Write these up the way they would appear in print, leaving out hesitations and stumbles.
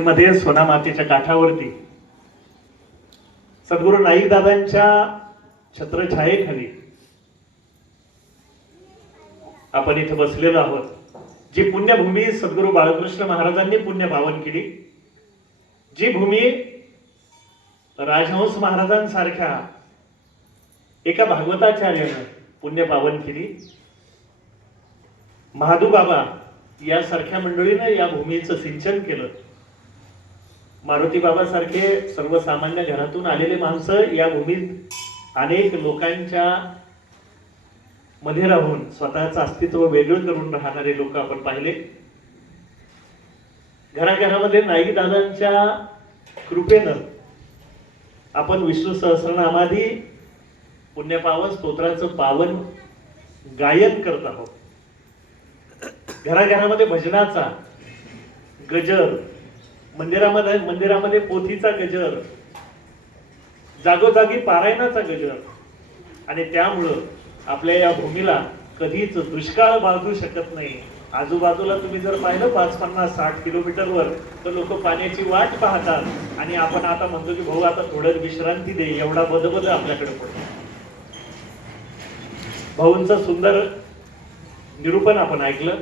मध्ये सोना मातेच्या काठावरती सद्गुरू नाईक दादांच्या छत्रछायेखाली आपण इथे बसलेलो आहोत। जी पुण्यभूमी सद्गुरू बाळकृष्ण महाराजांनी पुण्य पावन केली, जी भूमी राजहंस महाराजांसारख्या एका भागवताचार्यानं पुण्य पावन केली, महादू बाबा यासारख्या मंडळीनं या भूमीचं सिंचन केलं, मारुती बाबा सारखे सर्वसामान्य घरातून आलेले माणसं या भूमीत अनेक लोकांच्या मध्ये राहून स्वतःचं अस्तित्व वेगळं करून राहणारे लोक आपण पाहिले। घराघरामध्ये नाईक दादांच्या कृपेनं आपण विष्णू सहस्रनामादी पुण्यपावन स्तोत्राचं पावन गायन करत आहोत। घराघरामध्ये भजनाचा गजर, मंदिरामध्ये पोथीचा गजर, जागोजागी पारायणाचा गजर, आणि त्यामुळं आपल्या या भूमीला कधीच दुष्काळ बाधू शकत नाही। आजूबाजूला तुम्ही जर पाहिलं 5-50-60 किलोमीटरवर तर लोक पाण्याची वाट पाहतात, आणि आपण आता म्हणतो की भाऊ आता थोडं विश्रांती दे, एवढा बदबद आपल्याकडे पडतो। भाऊंचं सुंदर निरूपण आपण ऐकलं।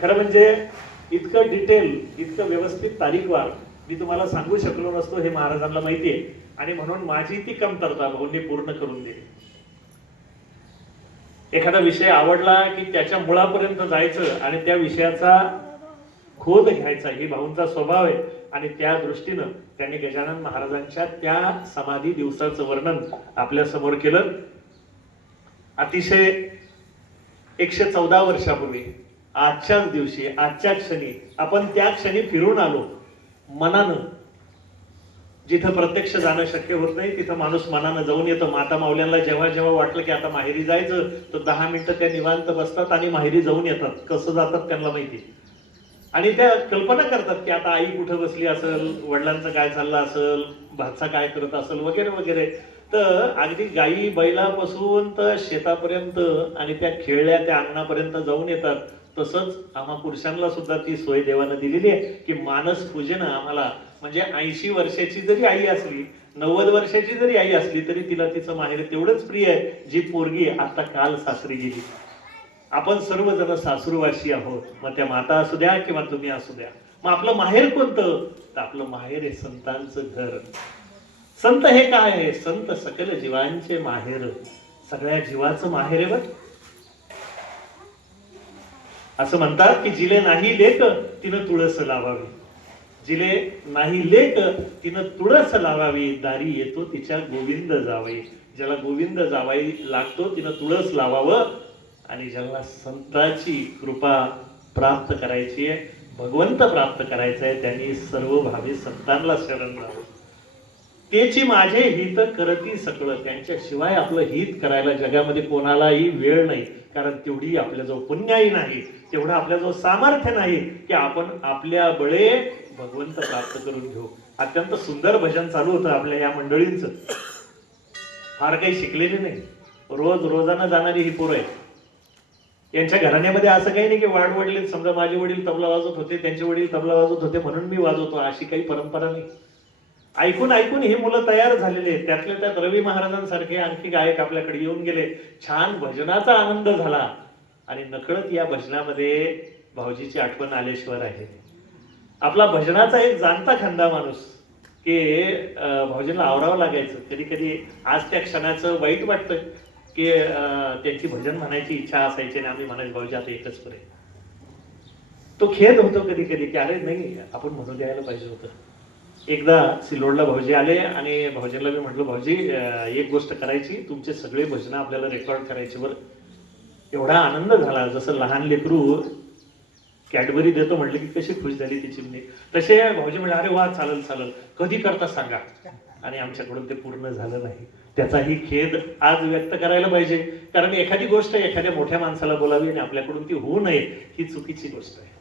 खरं म्हणजे इतकं डिटेल, इतकं व्यवस्थित तारीखवार मी तुम्हाला सांगू शकलो नसतो, हे महाराजांना माहिती आहे, आणि म्हणून माझी ती कमतरता भाऊंनी पूर्ण करून दिली। एखादा विषय आवडला की त्याच्या मुळापर्यंत जायचं आणि त्या विषयाचा खोद घ्यायचा, ही भाऊंचा स्वभाव आहे, आणि त्या दृष्टीनं त्यांनी गजानन महाराजांच्या त्या समाधी दिवसाचं वर्णन आपल्या समोर केलं। अतिशय 114 वर्षापूर्वी आजच्याच दिवशी, आजच्या क्षणी आपण त्या क्षणी फिरून आलो मनानं। जिथं प्रत्यक्ष जाणं शक्य होत नाही तिथं माणूस मनानं जाऊन येतो। माता माऊल्यांना जेव्हा जेव्हा वाटलं की आता माहेरी जायचं तर 10 मिनिटं त्या निवांत बसतात आणि माहेरी जाऊन येतात। कसं जातात त्यांना माहिती, आणि त्या कल्पना करतात की आता आई कुठं बसली असेल, वडिलांचं काय चाललं असेल, भाचा काय करत असेल, वगैरे वगैरे। तर अगदी गाई बैलापासून तर शेतापर्यंत आणि त्या खेळल्या त्या अंगणापर्यंत जाऊन येतात। तसंच आम्हा पुरुषांना सुद्धा ती सोय देवानं दिलेली आहे की मानस पूजेनं आम्हाला, म्हणजे 80 वर्षाची जरी आई असली, 90 वर्षाची जरी आई असली तरी तिला तिचं माहेर तेवढंच प्रिय आहे जी पोरगी आता काल सासरी गेली। आपण सर्वजण सासरूवाशी आहोत, मग त्या माता असू द्या किंवा तुम्ही असू द्या। मग आपलं माहेर कोणतं? तर आपलं माहेर आहे संतांचं घर। संत हे काय आहे? संत सकल जीवांचे माहेर, सगळ्या जीवाचं माहेर आहे बरं। असं म्हणतात की जिले नाही लेक तिनं तुळस लावावी, जिले नाही लेक तिनं तुळस लावावी, दारी येतो तिच्या गोविंद जावई। ज्याला गोविंद जावाई लागतो तिनं तुळस लावावं, आणि ज्याला संतांची कृपा प्राप्त करायची आहे, भगवंत प्राप्त करायचं आहे, त्यांनी सर्व भावी संतांना शरण जावं। तेची माझे हित करती सकळ, त्यांच्याशिवाय आपलं हित करायला जगामध्ये कोणालाही वेळ नाही, कारण तेवढी आपल्याजवळ पुण्याही नाही, तेवढं आपल्याजवळ सामर्थ्य नाही की आपण आपल्या बळे भगवंत प्राप्त करून घेऊ। अत्यंत सुंदर भजन चालू होतं आपल्या या मंडळींचं, फार काही शिकलेली नाही, रोजानं जाणारी ही पोरं आहे। यांच्या घराण्यामध्ये असं काही नाही की वाढवडले, समजा माझे वडील तबला वाजवत होते, त्यांचे वडील तबला वाजवत होते म्हणून मी वाजवतो, अशी काही परंपरा नाही। ऐकून ऐकून ही मुलं तयार झालेले आहेत। त्यातल्या त्यात रवी महाराजांसारखे आणखी गायक आपल्याकडे येऊन गेले, छान भजनाचा आनंद झाला, आणि नकळत या भजनामध्ये भाऊजीची आठवण आल्याशिवाय आहे। आपला भजनाचा एक जाणता खंदा माणूस की भाऊजींना आवरावं लागायचं कधी कधी। आज त्या क्षणाचं वाईट वाटतं की त्यांची भजन म्हणायची इच्छा असायची आणि आम्ही म्हणायचं भाऊजी आता एकच करे। तो खेद होतो कधी कधी की अरे नाही, आपण म्हणून द्यायला पाहिजे होतं। एकदा सिल्लोडला भाऊजी आले आणि भाऊजींना मी म्हटलं भाऊजी एक गोष्ट करायची, तुमचे सगळे भजन आपल्याला रेकॉर्ड करायचे बरं। एवढा आनंद झाला, जसं लहान लेकरू कॅडबरी देतो म्हटलं की कशी खुश झाली ती चिमणी, तसे भाऊजी म्हणाले अरे वा चालेल चालेल, कधी करता सांगा, आणि आमच्याकडून ते पूर्ण झालं नाही। त्याचाही खेद आज व्यक्त करायला पाहिजे, कारण एखादी गोष्ट एखाद्या मोठ्या माणसाला बोलावी आणि आपल्याकडून ती होऊ नये ही चुकीची गोष्ट आहे।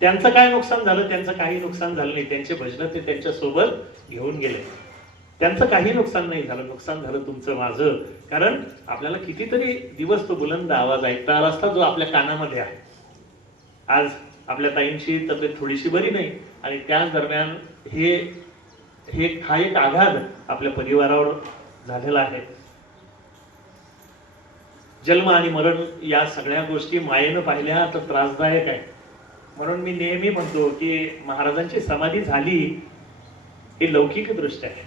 त्यांचं काय नुकसान झालं? त्यांचं काही नुकसान झालं नाही, त्यांचे भजन ते त्यांच्या सोबत घेऊन गेले, त्यांचं काही नुकसान नाही झालं। नुकसान झालं तुमचं माझं, कारण आपल्याला कितीतरी दिवस तो बुलंद आवाज ऐकता आला असता जो आपल्या कानामध्ये आहे। आज आपल्या ताईंची तब्येत थोडीशी बरी नाही, आणि त्याच दरम्यान हे हे हा एक आघात आपल्या परिवारावर झालेला आहे. जन्म आणि मरण या सगळ्या गोष्टी मायेनं पाहिल्या तर त्रासदायक आहे. म्हणून मी नेहमी म्हणतो की महाराजांची समाधी झाली हे लौकिक दृष्ट्या आहे.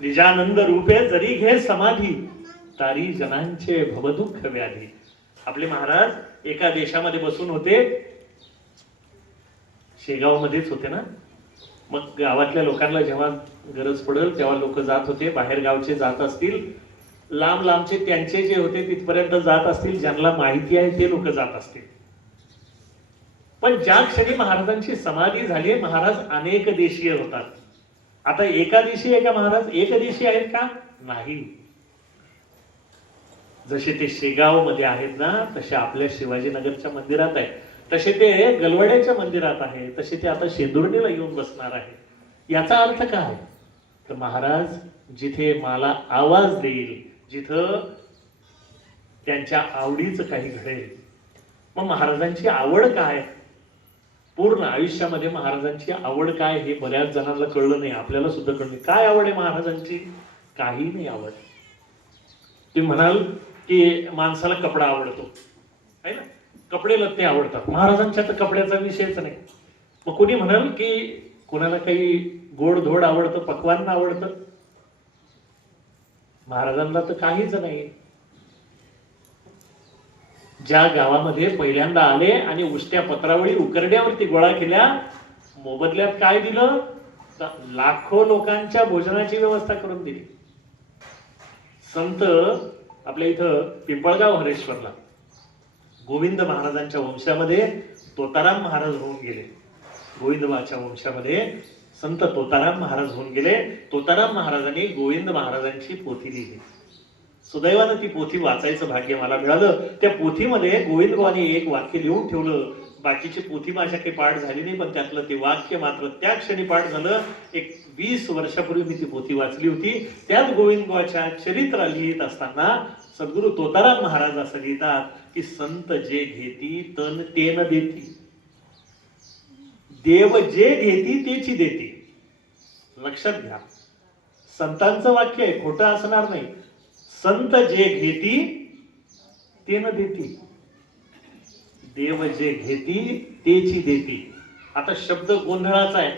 निजानंद रूपे जरी घे समाधी, तारी जनांचे भवदुःख व्याधी. आपले महाराज एका देशामध्ये बसून होते, शेगाव मध्येच होते ना. मग गावातल्या लोकांना जेव्हा गरज पडेल तेव्हा लोक जात होते. बाहेर गावचे जात असतील, लांब लांबचे त्यांचे जे होते तिथपर्यंत जात असतील, ज्यांना माहिती आहे ते लोक जात असतील. पण ज्या क्षणी महाराजांची समाधी झाली, महाराज अनेक देशीय होतात. आता एका दिवशी आहे का महाराज? एक दिवशी आहेत का? नाही. जसे ते शेगाव मध्ये आहेत ना, तसे आपल्या शिवाजीनगरच्या मंदिरात आहे, तसे ते गलवड्याच्या मंदिरात आहे, तसे ते आता शेंदुर्णीला येऊन बसणार आहे. याचा अर्थ काय? तर महाराज जिथे मला आवाज देईल, जिथं त्यांच्या आवडीचं काही घडेल. मग महाराजांची आवड काय? पूर्ण आयुष्यामध्ये महाराजांची आवड काय हे बऱ्याच जणांना कळलं नाही, आपल्याला सुद्धा कळलं नाही. काय आवड आहे महाराजांची? काही नाही आवड. तुम्ही म्हणाल की माणसाला कपडा आवडतो आहे ना, कपडे लत्ते आवडतात. महाराजांच्या तर कपड्याचा विषयच नाही. मग कोणी म्हणाल की कोणाला काही गोडधोड आवडतं, पक्वान्न आवडतं. महाराजांना तर काहीच नाही. ज्या गावामध्ये पहिल्यांदा आले आणि उष्ट्या पत्रावळी उकरड्यावरती गोळा केल्या, मोबदल्यात काय दिलं? लाखो लोकांच्या भोजनाची व्यवस्था करून दिली. संत आपल्या इथं पिंपळगाव हरेश्वरला गोविंद महाराजांच्या वंशामध्ये तोताराम महाराज होऊन गेले. गोविंदबाच्या वंशामध्ये संत तोताराम महाराज होऊन गेले. तोताराम महाराजांनी गोविंद महाराजांची पोथी लिहिली. सुदैवानं ती पोथी वाचायचं भाग्य मला मिळालं. त्या पोथीमध्ये गोविंदबाने एक वाक्य लिहून ठेवलं. बाकीची पोथी माझ्या काही पाठ झाली नाही, पण त्यातलं ते वाक्य मात्र त्या क्षणी पाठ झालं. एक 20 वर्षापूर्वी मी ती पोथी वाचली होती. त्यात गोविंदबाच्या चरित्र लिहित असताना सद्गुरु तोताराम महाराज असं लिहितात की संत जे घेती तन ते न देती, देव जे घेती तेची देती. लक्षात घ्या, संतांचं वाक्य आहे, खोटं असणार नाही. संत जे घेती ते न देती, देव जे घेती तेची देती. आता शब्द गोंधळाचा आहे.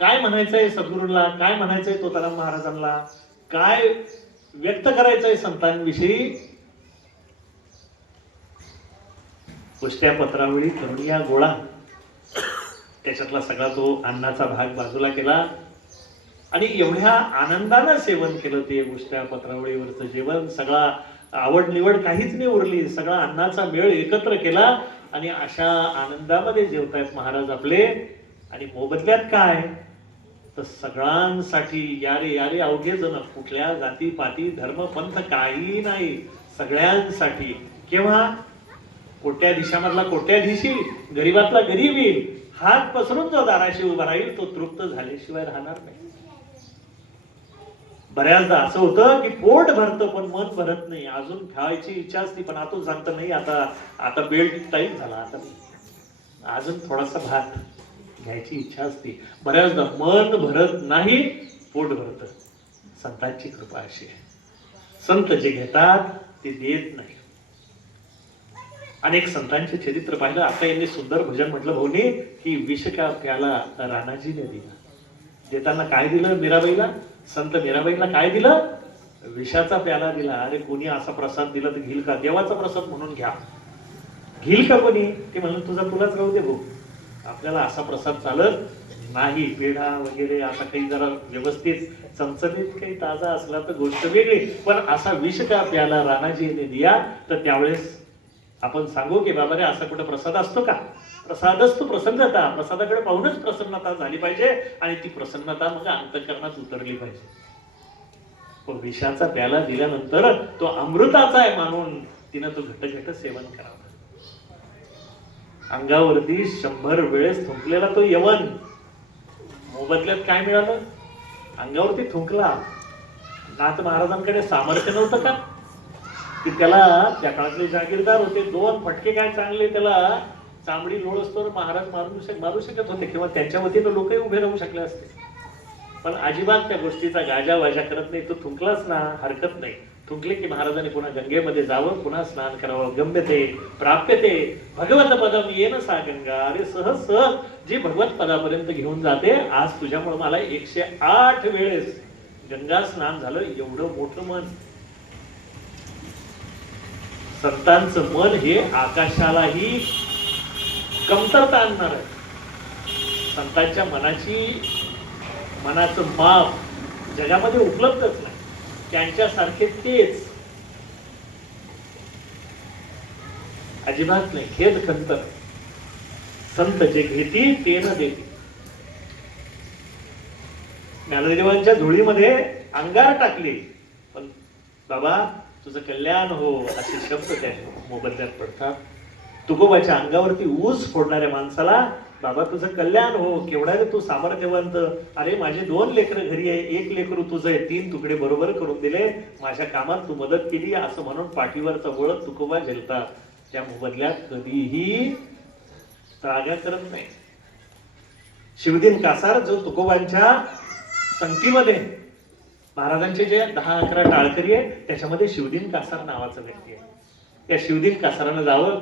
काय म्हणायचंय सद्गुरूंना, काय म्हणायचंय तोताराम महाराजांना, काय व्यक्त करायचंय संतांविषयी? उष्ट्या पत्रावळी करुणिया गोळा, त्याच्यातला सगळा तो अन्नाचा भाग बाजूला केला आणि एवढ्या आनंदानं सेवन केलं ते उष्ट्या पत्रावळीवरचं जेवण. सगळा आवड निवड काहीच नाही उरली, सगळा अन्नाचा मेळ एकत्र केला आणि अशा आनंदामध्ये जेवतायत महाराज आपले. आणि मोबदल्यात काय? तर सगळ्यांसाठी यारे यारे अवघे जण, कुठल्या जाती पाती धर्म पंथ काही नाही, सगळ्यांसाठी. केव्हा? कोट्याधीशामधला कोट्याधीशी, गरीबातला गरीब येईल. हात पसरून जो दाराशी उभा राहील तो तृप्त झाल्याशिवाय राहणार नाही. बऱ्याचदा असं होतं की पोट भरतं पण मन भरत नाही. अजून खायची इच्छा असते पण आतून सांगतं नाही, आता बेल्ट टाईट झाला, आता अजून थोडासा भात घ्यायची इच्छा असते. बऱ्याचदा मन भरत नाही, पोट भरत. संतांची कृपा अशी आहे, संत जे घेतात ते देत नाही. अनेक संतांचे चरित्र पाहिलं. आता यांनी सुंदर भजन म्हटलं भाऊनी की विष का प्याला राणाजीने दिला. देताना काय दिलं मीराबाईला? संत मीराबाईला काय दिलं? विषाचा प्याला दिला. अरे कोणी असा प्रसाद दिला तर घेईल का? देवाचा प्रसाद म्हणून घ्या, घेईल का कोणी? ते म्हणून तुझा तुलाच राहू दे भाऊ, आपल्याला असा प्रसाद चालत नाही. पेढा वगैरे असा काही जरा व्यवस्थित चमचमीत काही ताजा असला तर गोष्ट वेगळी, पण असा विष का प्याला राणाजीने दिया तर त्यावेळेस आपण सांगू की बाबा रे असा कुठं प्रसाद असतो का? प्रसाद असतो प्रसन्नता. प्रसादाकडे पाहूनच प्रसन्नता झाली पाहिजे आणि ती प्रसन्नता मग अंतःकरणात उतरली पाहिजे. पण विषाचा प्याला दिल्यानंतर तो अमृताचा आहे मानून तिनं तो घटघट सेवन करावं. अंगावरती 100 वेळेस थुंकलेला तो यवन, मोबदल्यात काय मिळालं? अंगावरती थुंकला. नाथ महाराजांकडे सामर्थ्य नव्हतं का की त्याला, त्या काळातले जागीरदार होते, 2 फटके काय चांगले त्याला चांबडी लोळसतोवर महाराज मारू शकत होते किंवा त्यांच्या वतीनं लोकही उभे राहू शकले असते, पण अजिबात त्या गोष्टीचा गाजावाजा करत नाही. तो थुंकलाच ना हरकत नाही. थुंकले की महाराजांनी पुन्हा गंगेमध्ये जावं, पुन्हा स्नान करावं. गम्यते प्राप्यते भगवत पदम येन सा गंगा. अरे सहज सहज जी भगवत पदापर्यंत घेऊन जाते. आज तुझ्यामुळे मला 108 वेळेस गंगा स्नान झालं. एवढं मोठं मन. संतांचं मन हे आकाशालाही कमतरता आणणार आहे. संतांच्या मनाचं माप जगामध्ये उपलब्धच नाही. त्यांच्यासारखे तेच अजिबात नाही. खेद खंतर संत जे घेती ते न देती. ज्ञानदेवांच्या झोळीमध्ये अंगार टाकली, पण बाबा तुझं कल्याण हो असे शब्द त्या मोबदल्यात पडतात. तुकोबाच्या अंगावरती ऊस फोडणाऱ्या माणसाला बाबा तुझं कल्याण हो, केवढा रे तू सामर्थ्यवंत. अरे माझे 2 लेकरं घरी आहे, 1 लेकरू तुझं आहे, 3 तुकडे बरोबर करून दिले, माझ्या कामात तू मदत केली असं म्हणून पाठीवरचा बळ तुकोबा झेलतात. त्या मोबदल्यात कधीही त्रागा करत नाही. शिवदीन कासार जो तुकोबांच्या संगतीमध्ये महाराजांचे जे 10-11 टाळकरी आहे त्याच्यामध्ये शिवदीन कासार नावाचा व्यक्ती आहे. त्या शिवदीन कासारानं जावं,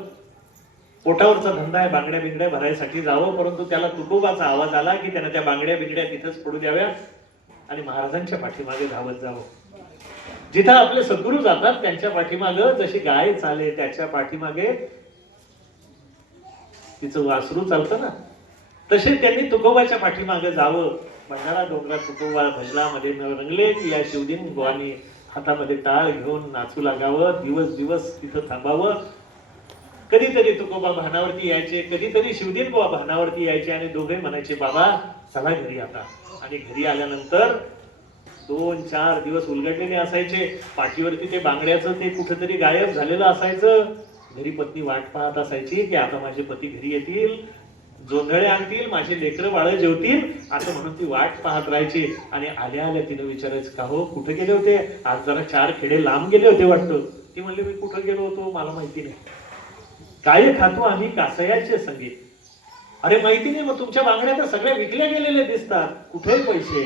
पोटावरचा धंदा आहे, बांगड्या बिंगड्या भरायसाठी जावं, परंतु त्याला तुकोबाचा आवाज आला की त्यानं त्या बांगड्या बिंगड्या तिथंच पडू द्याव्यात आणि महाराजांच्या पाठीमागे धावत जावं. जिथं आपले सद्गुरू जातात त्यांच्या पाठीमागे जशी गाय चाले त्याच्या पाठीमागे तिचं वासरू चालतं ना, तसे त्यांनी तुकोबाच्या पाठीमागे जावं. भंडारा डोंगरात तुकोबा भजनामध्ये रंगले की या शिवदीन बुवांनी हातामध्ये टाळ घेऊन नाचू लागावं. दिवस दिवस तिथं थांबावं. कधीतरी तुकोबा भानावरती यायचे, कधीतरी शिवदीन बुवा भानावरती यायचे आणि दोघे म्हणायचे बाबा चला घरी आता. आणि घरी आल्यानंतर 2-4 दिवस उलगडलेले असायचे. पाठीवरती ते बांगड्याचं ते कुठेतरी गायब झालेलं असायचं. घरी पत्नी वाट पाहत असायची की आता माझे पती घरी येतील, जोंधळे आणतील, माझे लेकरं बाळ जेवतील असं म्हणून ती वाट पाहत राहायची. आणि आल्या आल्या तिनं विचारायचं का हो कुठे गेले होते, आज जरा 4 खेडे लांब गेले होते वाटतं. ती म्हणली मी कुठं गेलो होतो मला माहिती नाही. काय खातो आम्ही कासयाचे संगीत. अरे माहिती नाही, मग तुमच्या बांगड्या तर सगळ्या विकल्या गेलेल्या दिसतात, कुठे पैसे?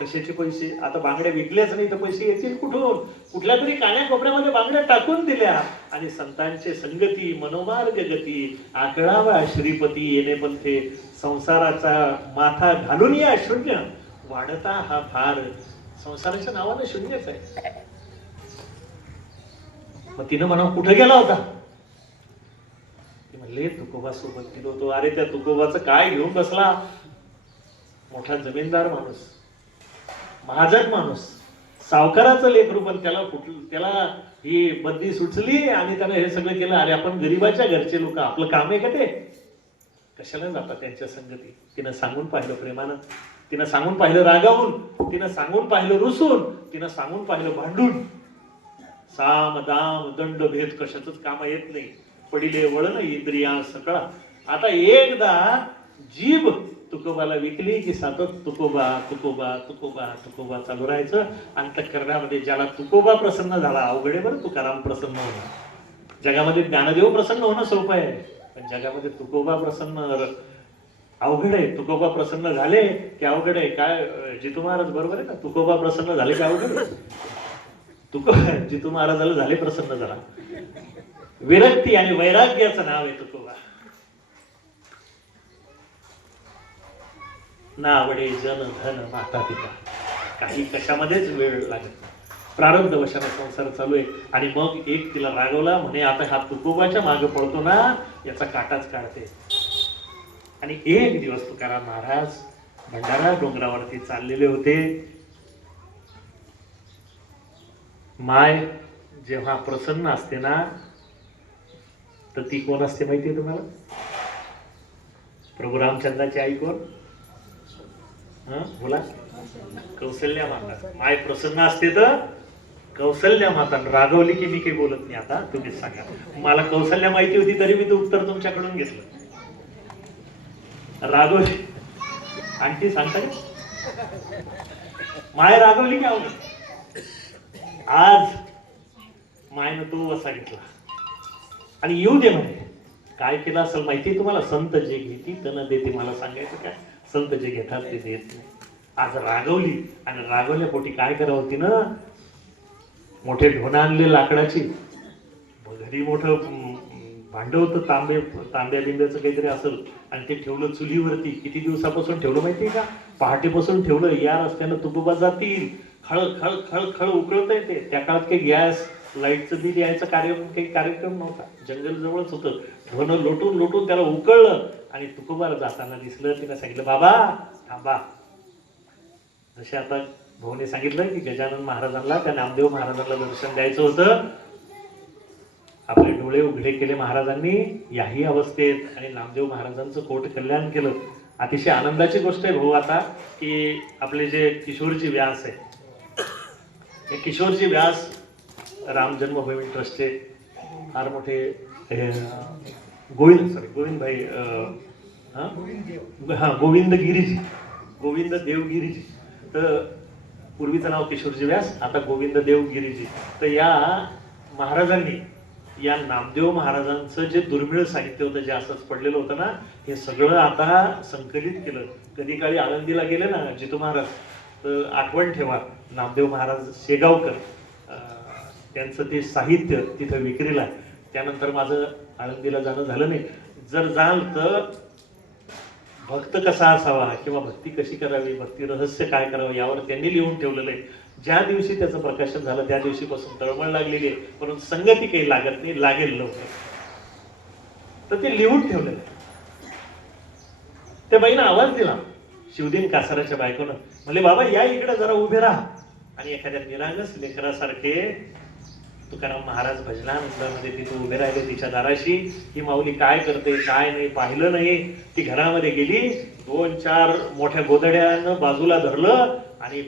कशाचे पैसे? आता बांगड्या विकल्याच नाही तर पैसे येतील कुठून? कुठल्या तरी कान्या कोपऱ्यामध्ये बांगड्या टाकून दिल्या. आणि संतांचे संगती मनोमार्ग गती आकळावा श्रीपती येणे पंथे. संसाराचा माथा घालून या शून्य वाढता हा भार. संसाराच्या नावानं शून्यच आहे. मग तिनं म्हणा कुठं गेला होता? म्हणले तुकोबा सोबत गेलो होतो. अरे त्या तुकोबाचं काय घेऊन बसला? मोठा जमीनदार माणूस, महाजन माणूस, सावकाराचं लेकरू, पण त्याला ही बंदी सुचली आणि त्यानं हे सगळं केलं. अरे आपण गरीबाच्या घरचे लोक, आपलं काम आहे का ते? कशाला जातात त्यांच्या संगती? तिनं सांगून पाहिलं प्रेमानं, तिनं सांगून पाहिलं रागावून, तिनं सांगून पाहिलं रुसून, तिनं सांगून पाहिलं भांडून. साम दाम दंड भेद कशाच काम येत नाही. पडिले वळण इंद्रिया सकळा. आता एकदा जीभ तुकोबाला विकली की सातत तुकोबा तुकोबा तुकोबा तुकोबा चालू राहायचं. अंतःकरणामध्ये ज्याला तुकोबा प्रसन्न झाला, अवघडे बरं तुकाराम प्रसन्न होणं. जगामध्ये ज्ञानदेव प्रसन्न होणं सोपं आहे, पण जगामध्ये तुकोबा प्रसन्न अवघड आहे. तुकोबा प्रसन्न झाले की अवघड आहे. काय जितू महाराज बरोबर आहे ना, तुकोबा प्रसन्न झाले की अवघड आहे. जितू महाराजाला झाले प्रसन्न झाला. विरक्ती आणि वैराग्याचं नाव आहे तुकोबा. ना आवडे जन धन माता पिता, काही कशामध्येच वेळ लागत. प्रारब्ध वशाने संसार चालू आहे. आणि मग एक तिला रागवला, म्हणे आता हा तुकोबाच्या मागे पळतो ना याचा काटाच काढते. आणि एक दिवस तुकाराम महाराज भंडारा डोंगरावरती चाललेले होते. माय जेव्हा प्रसन्न असते ना तर ती कोण असते माहितीये तुम्हाला? प्रभू रामचंद्राची आई कोण? बोला. कौसल्या माता. माय प्रसन्न असते तर कौसल्या माता. रागवली की मी काही बोलत नाही. आता तुम्हीच सांगा. मला कौसल्या माहिती होती तरी मी ते उत्तर तुमच्याकडून घेतलं. रागवली आणखी सांगता का? माय रागवली की आवडत. आज मायनं तो वसा घेतला आणि येऊ दे म्हणे. काय केलं असेल माहिती तुम्हाला? संत जे घेती तन देते. मला सांगायचं काय? संत जे घेतात ते देत नाही. आज रागवली आणि रागवल्या पोटी काय करावं तिनं? मोठे ढोणं आणले लाकडाची, घरी मोठं भांड होतं तांब्या बिंब्याचं काहीतरी असेल, आणि ते ठेवलं चुलीवरती. किती दिवसापासून ठेवलं माहितीये का? पहाटेपासून ठेवलं. या रस्त्यानं तुकोबा जातील, खळ खळ खळ खळ उकळत येते. त्या काळात काही गॅस लाईटचं बिल यायचं काही कार्यक्रम नव्हता. जंगल जवळच होतं. ढोणं लोटून लोटून त्याला उकळलं आणि तुकोबाला जाताना दिसलं. तिनं सांगितलं, बाबा थांबा. जसे आता भाऊने सांगितलं की गजानन महाराजांना, त्या नामदेव महाराजांना दर्शन द्यायचं होतं. आपले डोळे उघडे केले महाराजांनी याही अवस्थेत, आणि नामदेव महाराजांचं कोट कल्याण केलं. अतिशय आनंदाची गोष्ट आहे भाऊ आता की आपले जे किशोरजी व्यास आहे, हे किशोरजी व्यास राम जन्मभूमी ट्रस्टचे फार मोठे गोविंद भाई गोविंद गिरीजी, गोविंद देवगिरीजी. तर पूर्वीचं नाव किशोरजी व्यास, आता गोविंद देवगिरीजी. तर या महाराजांनी या नामदेव महाराजांचं जे दुर्मिळ साहित्य होतं, जे असंच पडलेलं होतं ना, हे सगळं आता संकलित केलं. कधी काळी आळंदीला गेले ना जितू महाराज, तर आठवण ठेवा, नामदेव महाराज शेगावकर त्यांचं ते साहित्य तिथं विक्रीला आहे. त्यानंतर माझं आळंदीला जाणं झालं नाही. जर जाल तर भक्त कसा असावा किंवा भक्ती कशी करावी, भक्ती रहस्य काय करावं यावर त्यांनी लिहून ठेवलेलं आहे. ज्या दिवशी त्याचं प्रकाशन झालं त्या दिवशीपासून तळमळ लागलेली आहे, परंतु संगती काही लागत नाही, लागेल लवकर. तर ते लिहून ठेवलेलं आहे. त्या बाईनं आवाज दिला, शिवदिन कासाराच्या बायकोनं, म्हणले बाबा या इकडे जरा उभे राहा. आणि एखाद्या निरागस लेकरासारखे तुकाराम महाराज भजनानंदामध्ये तिथे उभे राहिले तिच्या दाराशी. ही माऊली काय करते काय नाही पाहिलं नाही. ती घरामध्ये गेली, 2-4 मोठ्या गोधड्यानं बाजूला धरलं आणि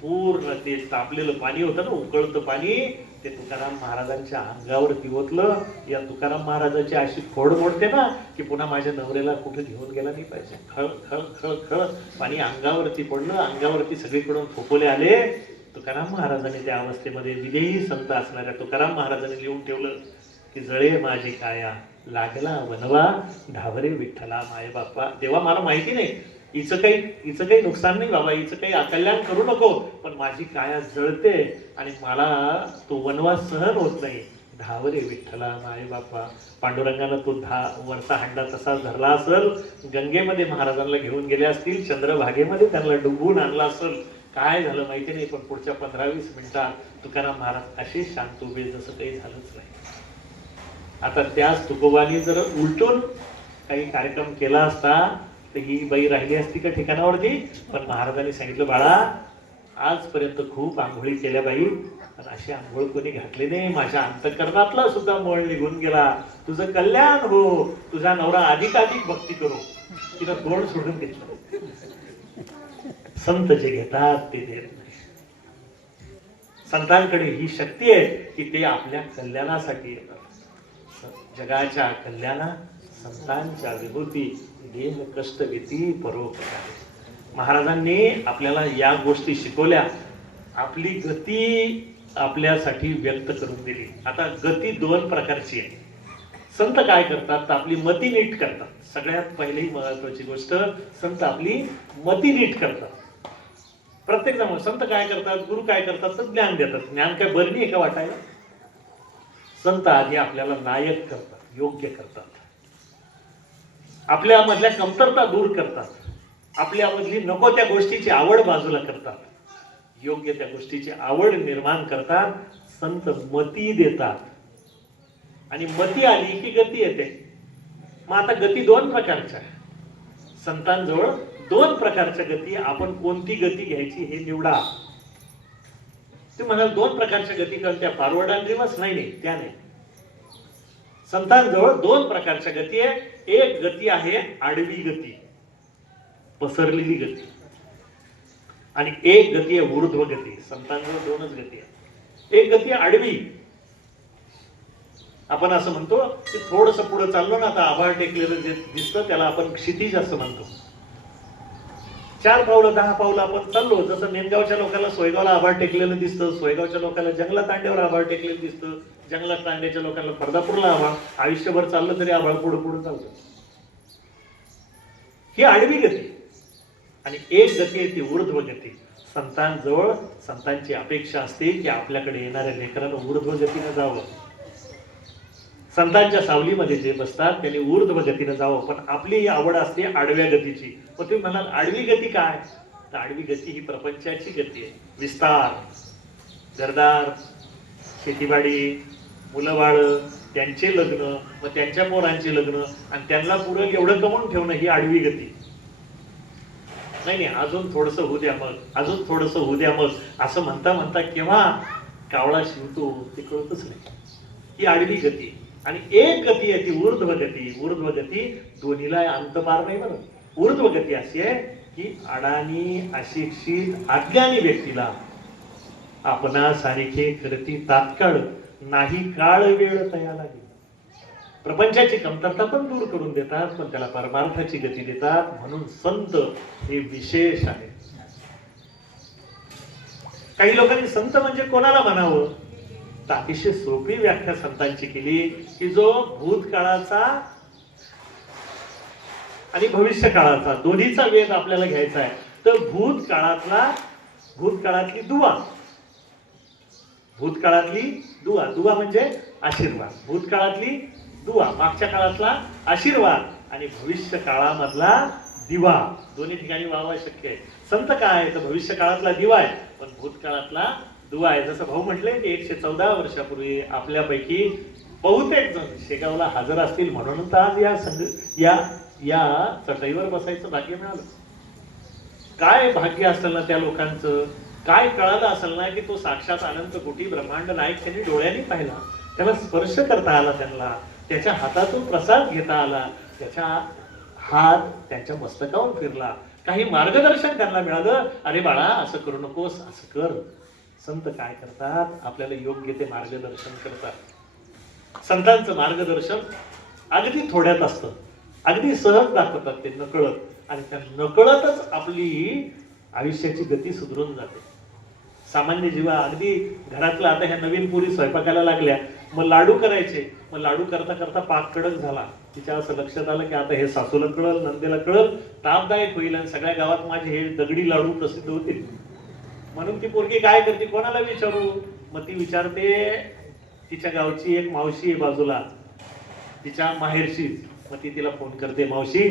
पूर्ण ते तापलेलं पाणी होतं ना, उकळतं पाणी, ते तुकाराम महाराजांच्या अंगावरती ओतलं. या तुकाराम महाराजांची अशी फोड मोडते ना की पुन्हा माझ्या नवऱ्याला कुठे घेऊन गेला नाही पाहिजे. खळ खळ खळ खळ पाणी अंगावरती पडलं, अंगावरती सगळीकडून फोकोले आले. तुकाराम महाराजांनी त्या अवस्थेमध्ये, विदेही संत असणाऱ्या तुकाराम महाराजांनी लिहून ठेवलं की जळे माझी काया लागला वनवा, ढावरे विठ्ठला माय बाप्पा. देवा मला माहिती नाही, हिचं काही नुकसान नाही बाबा, हिचं काही अकल्याण करू नको, पण माझी काया जळते आणि मला तो वनवास सहन होत नाही. ढावरे विठ्ठला माय बाप्पा. पांडुरंगाला तो वरचा हांडा तसाच धरला असेल, गंगेमध्ये महाराजांना घेऊन गेले असतील, चंद्रभागेमध्ये त्यांना डुबवून आणला असेल, काय झालं माहिती नाही. पण पुढच्या 15-20 मिनिटात तुकाराम महाराज असे शांत उभे जसं काही झालंच नाही. आता त्याच तुकोबानी जर उलटून काही कार्यक्रम केला असता तर ही बाई राहिली असती का ठिकाणावरती. पण महाराजांनी सांगितलं, बाळा आजपर्यंत खूप आंघोळी केल्या बाई, पण अशी आंघोळ कोणी घातली नाही. माझ्या अंतःकरणातला सुद्धा मळ निघून गेला. तुझं कल्याण हो, तुझा नवरा अधिकाधिक भक्ती करू. तिला तोंड सोडून घेतलं. संत जे घेतात ते देत नाही. संतांकडे ही शक्ती आहे की ते आपल्या कल्याणासाठी येतात. जगाच्या कल्याणा संतांच्या विभूती, देह कष्ट भीती परोपकारी. महाराजांनी आपल्याला या गोष्टी शिकवल्या. आपली गती आपल्यासाठी व्यक्त करून दिली. आता गती 2 प्रकारची आहे. संत काय करतात तर आपली मती नीट करतात. सगळ्यात पहिली महत्वाची गोष्ट, संत आपली मती नीट करतात. प्रत्येक जण संत काय करतात, गुरु काय करतात तर ज्ञान देतात. ज्ञान काय बरणी आहे का वाटायला? संत आधी आपल्याला नायक करतात, योग्य करतात, आपल्या मधल्या कमतरता दूर करतात, आपल्यामधली नको त्या गोष्टीची आवड बाजूला करतात, योग्य त्या गोष्टीची आवड निर्माण करतात. संत मती देतात आणि मती आली की गती येते. मग आता गती 2 प्रकारच्या आहे. संतांजवळ 2 प्रकारच्या गती. आपण कोणती गती घ्यायची हे निवडा. ते म्हणाल 2 प्रकारच्या गती कोणत्या? फॉरवर्ड आणि रिव्हर्स? नाही, त्या नाही. संतांजवळ 2 प्रकारच्या गती आहे. एक गती आहे आडवी गती, पसरलेली गती, आणि एक गती आहे ऊर्ध्व गती. संतांजवळ 2च गती आहे. एक गती आडवी. आपण असं म्हणतो की थोडंसं पुढे चाललो ना, आता आभाळ टेकलेलं जे दिसतं त्याला आपण क्षितिज असं म्हणतो. 4 पावलं 10 पावलं आपण चाललो. जसं नेमगावच्या लोकांना सोयगावला आभाळ टेकलेलं दिसतं, सोयगावच्या लोकांना जंगला तांड्यावर आभाळ टेकलेलं दिसतं, जंगलात राहण्याच्या लोकांना पर्दापूरला आभाळ, आयुष्यभर चाललं तरी आभाळ पुढं पुढं चालतं. ही आडवी गती. आणि एक गती आहे ती ऊर्ध्व गती. संतांजवळ संतांची अपेक्षा असते की आपल्याकडे येणाऱ्या लेकरांना ऊर्ध्व गतीनं जावं. संतांच्या सावलीमध्ये जे बसतात त्यांनी ऊर्ध्व गतीनं जावं. पण आपली आवड असते आडव्या गतीची. मग तुम्ही म्हणाल आडवी गती काय? तर आडवी गती ही प्रपंचाची गती आहे. विस्तार, घरदार, शेतीबाडी, मुलं बाळ, त्यांचे लग्न, मग त्यांच्या पोरांचे लग्न, आणि त्यांना पुरेल एवढं कमवून ठेवणं ही आडवी गती. नाही अजून थोडंसं होऊ द्या मग, अजून थोडंसं होऊ द्या मग, असं म्हणता म्हणता केव्हा कावळा शिवतो ते कळतच नाही. ही आडवी गती. आणि एक गती आहे ती ऊर्ध्व गती. ऊर्ध्व गती दोन्हीला अंत पार नाही बरं. ऊर्ध्व गती अशी आहे की अडाणी, अशिक्षित, अज्ञानी व्यक्तीला आपणा सारिखे करती तात्काळ, नाही काळ वेळ तया लागेल. प्रपंचाची कमतरता पण दूर करून देतात, पण त्याला परमार्थाची गती देतात. म्हणून संत हे विशेष आहे. काही लोकांनी संत म्हणजे कोणाला म्हणावं, तर अतिशय सोपी व्याख्या संतांची केली की जो भूतकाळाचा आणि भविष्य काळाचा दोन्हीचा वेध आपल्याला घ्यायचा आहे. तर भूतकाळातली दुआ, भूतकाळातली दुआ, दुआ म्हणजे आशीर्वाद, भूतकाळातली दुआ, मागच्या काळातला आशीर्वाद, आणि भविष्य काळामधला दिवा. दोन्ही ठिकाणी वावा शक्य आहे. संत काय आहे तर भविष्य काळातला दिवा आहे, पण भूतकाळातला दुवा आहे. जसं भाऊ म्हटले की 114 वर्षापूर्वी आपल्यापैकी बहुतेक जण शेगावला हजर असतील, म्हणून तर आज या चटईवर बसायचं भाग्य मिळालं. काय भाग्य असेल ना त्या लोकांचं, काय कळालं असेल ना की तो साक्षात अनंत कोटी ब्रह्मांड नायक त्यांनी डोळ्यांनी पाहिला, त्याला स्पर्श करता आला, त्यांना त्याच्या हातातून प्रसाद घेता आला, त्याच्या हात त्यांच्या मस्तकावर फिरला, काही मार्गदर्शन त्यांना मिळालं. अरे बाळा असं करू नकोस, असं कर. संत काय करतात, आपल्याला योग्य ते मार्गदर्शन करतात. संतांचं मार्गदर्शन अगदी थोड्यात असतं, अगदी सहज दाखवतात ते नकळत, आणि त्या नकळतच आपली आयुष्याची गती सुधरून जाते. सामान्य जीवा अगदी घरातला, आता ह्या नवीन पुरी स्वयंपाकाला लागल्या, मग लाडू करायचे, मग लाडू करता करता पाक कडक झाला, तिच्या असं लक्षात आलं की आता हे सासूला कळल, नंदेला कळल, तापदायक होईल, आणि सगळ्या गावात माझे हे दगडी लाडू प्रसिद्ध होतील. म्हणून ती पोरगी काय करते, कोणाला विचारू? मग ती विचारते तिच्या गावची एक मावशी आहे बाजूला, तिच्या माहेरशी. मग ती तिला फोन करते, मावशी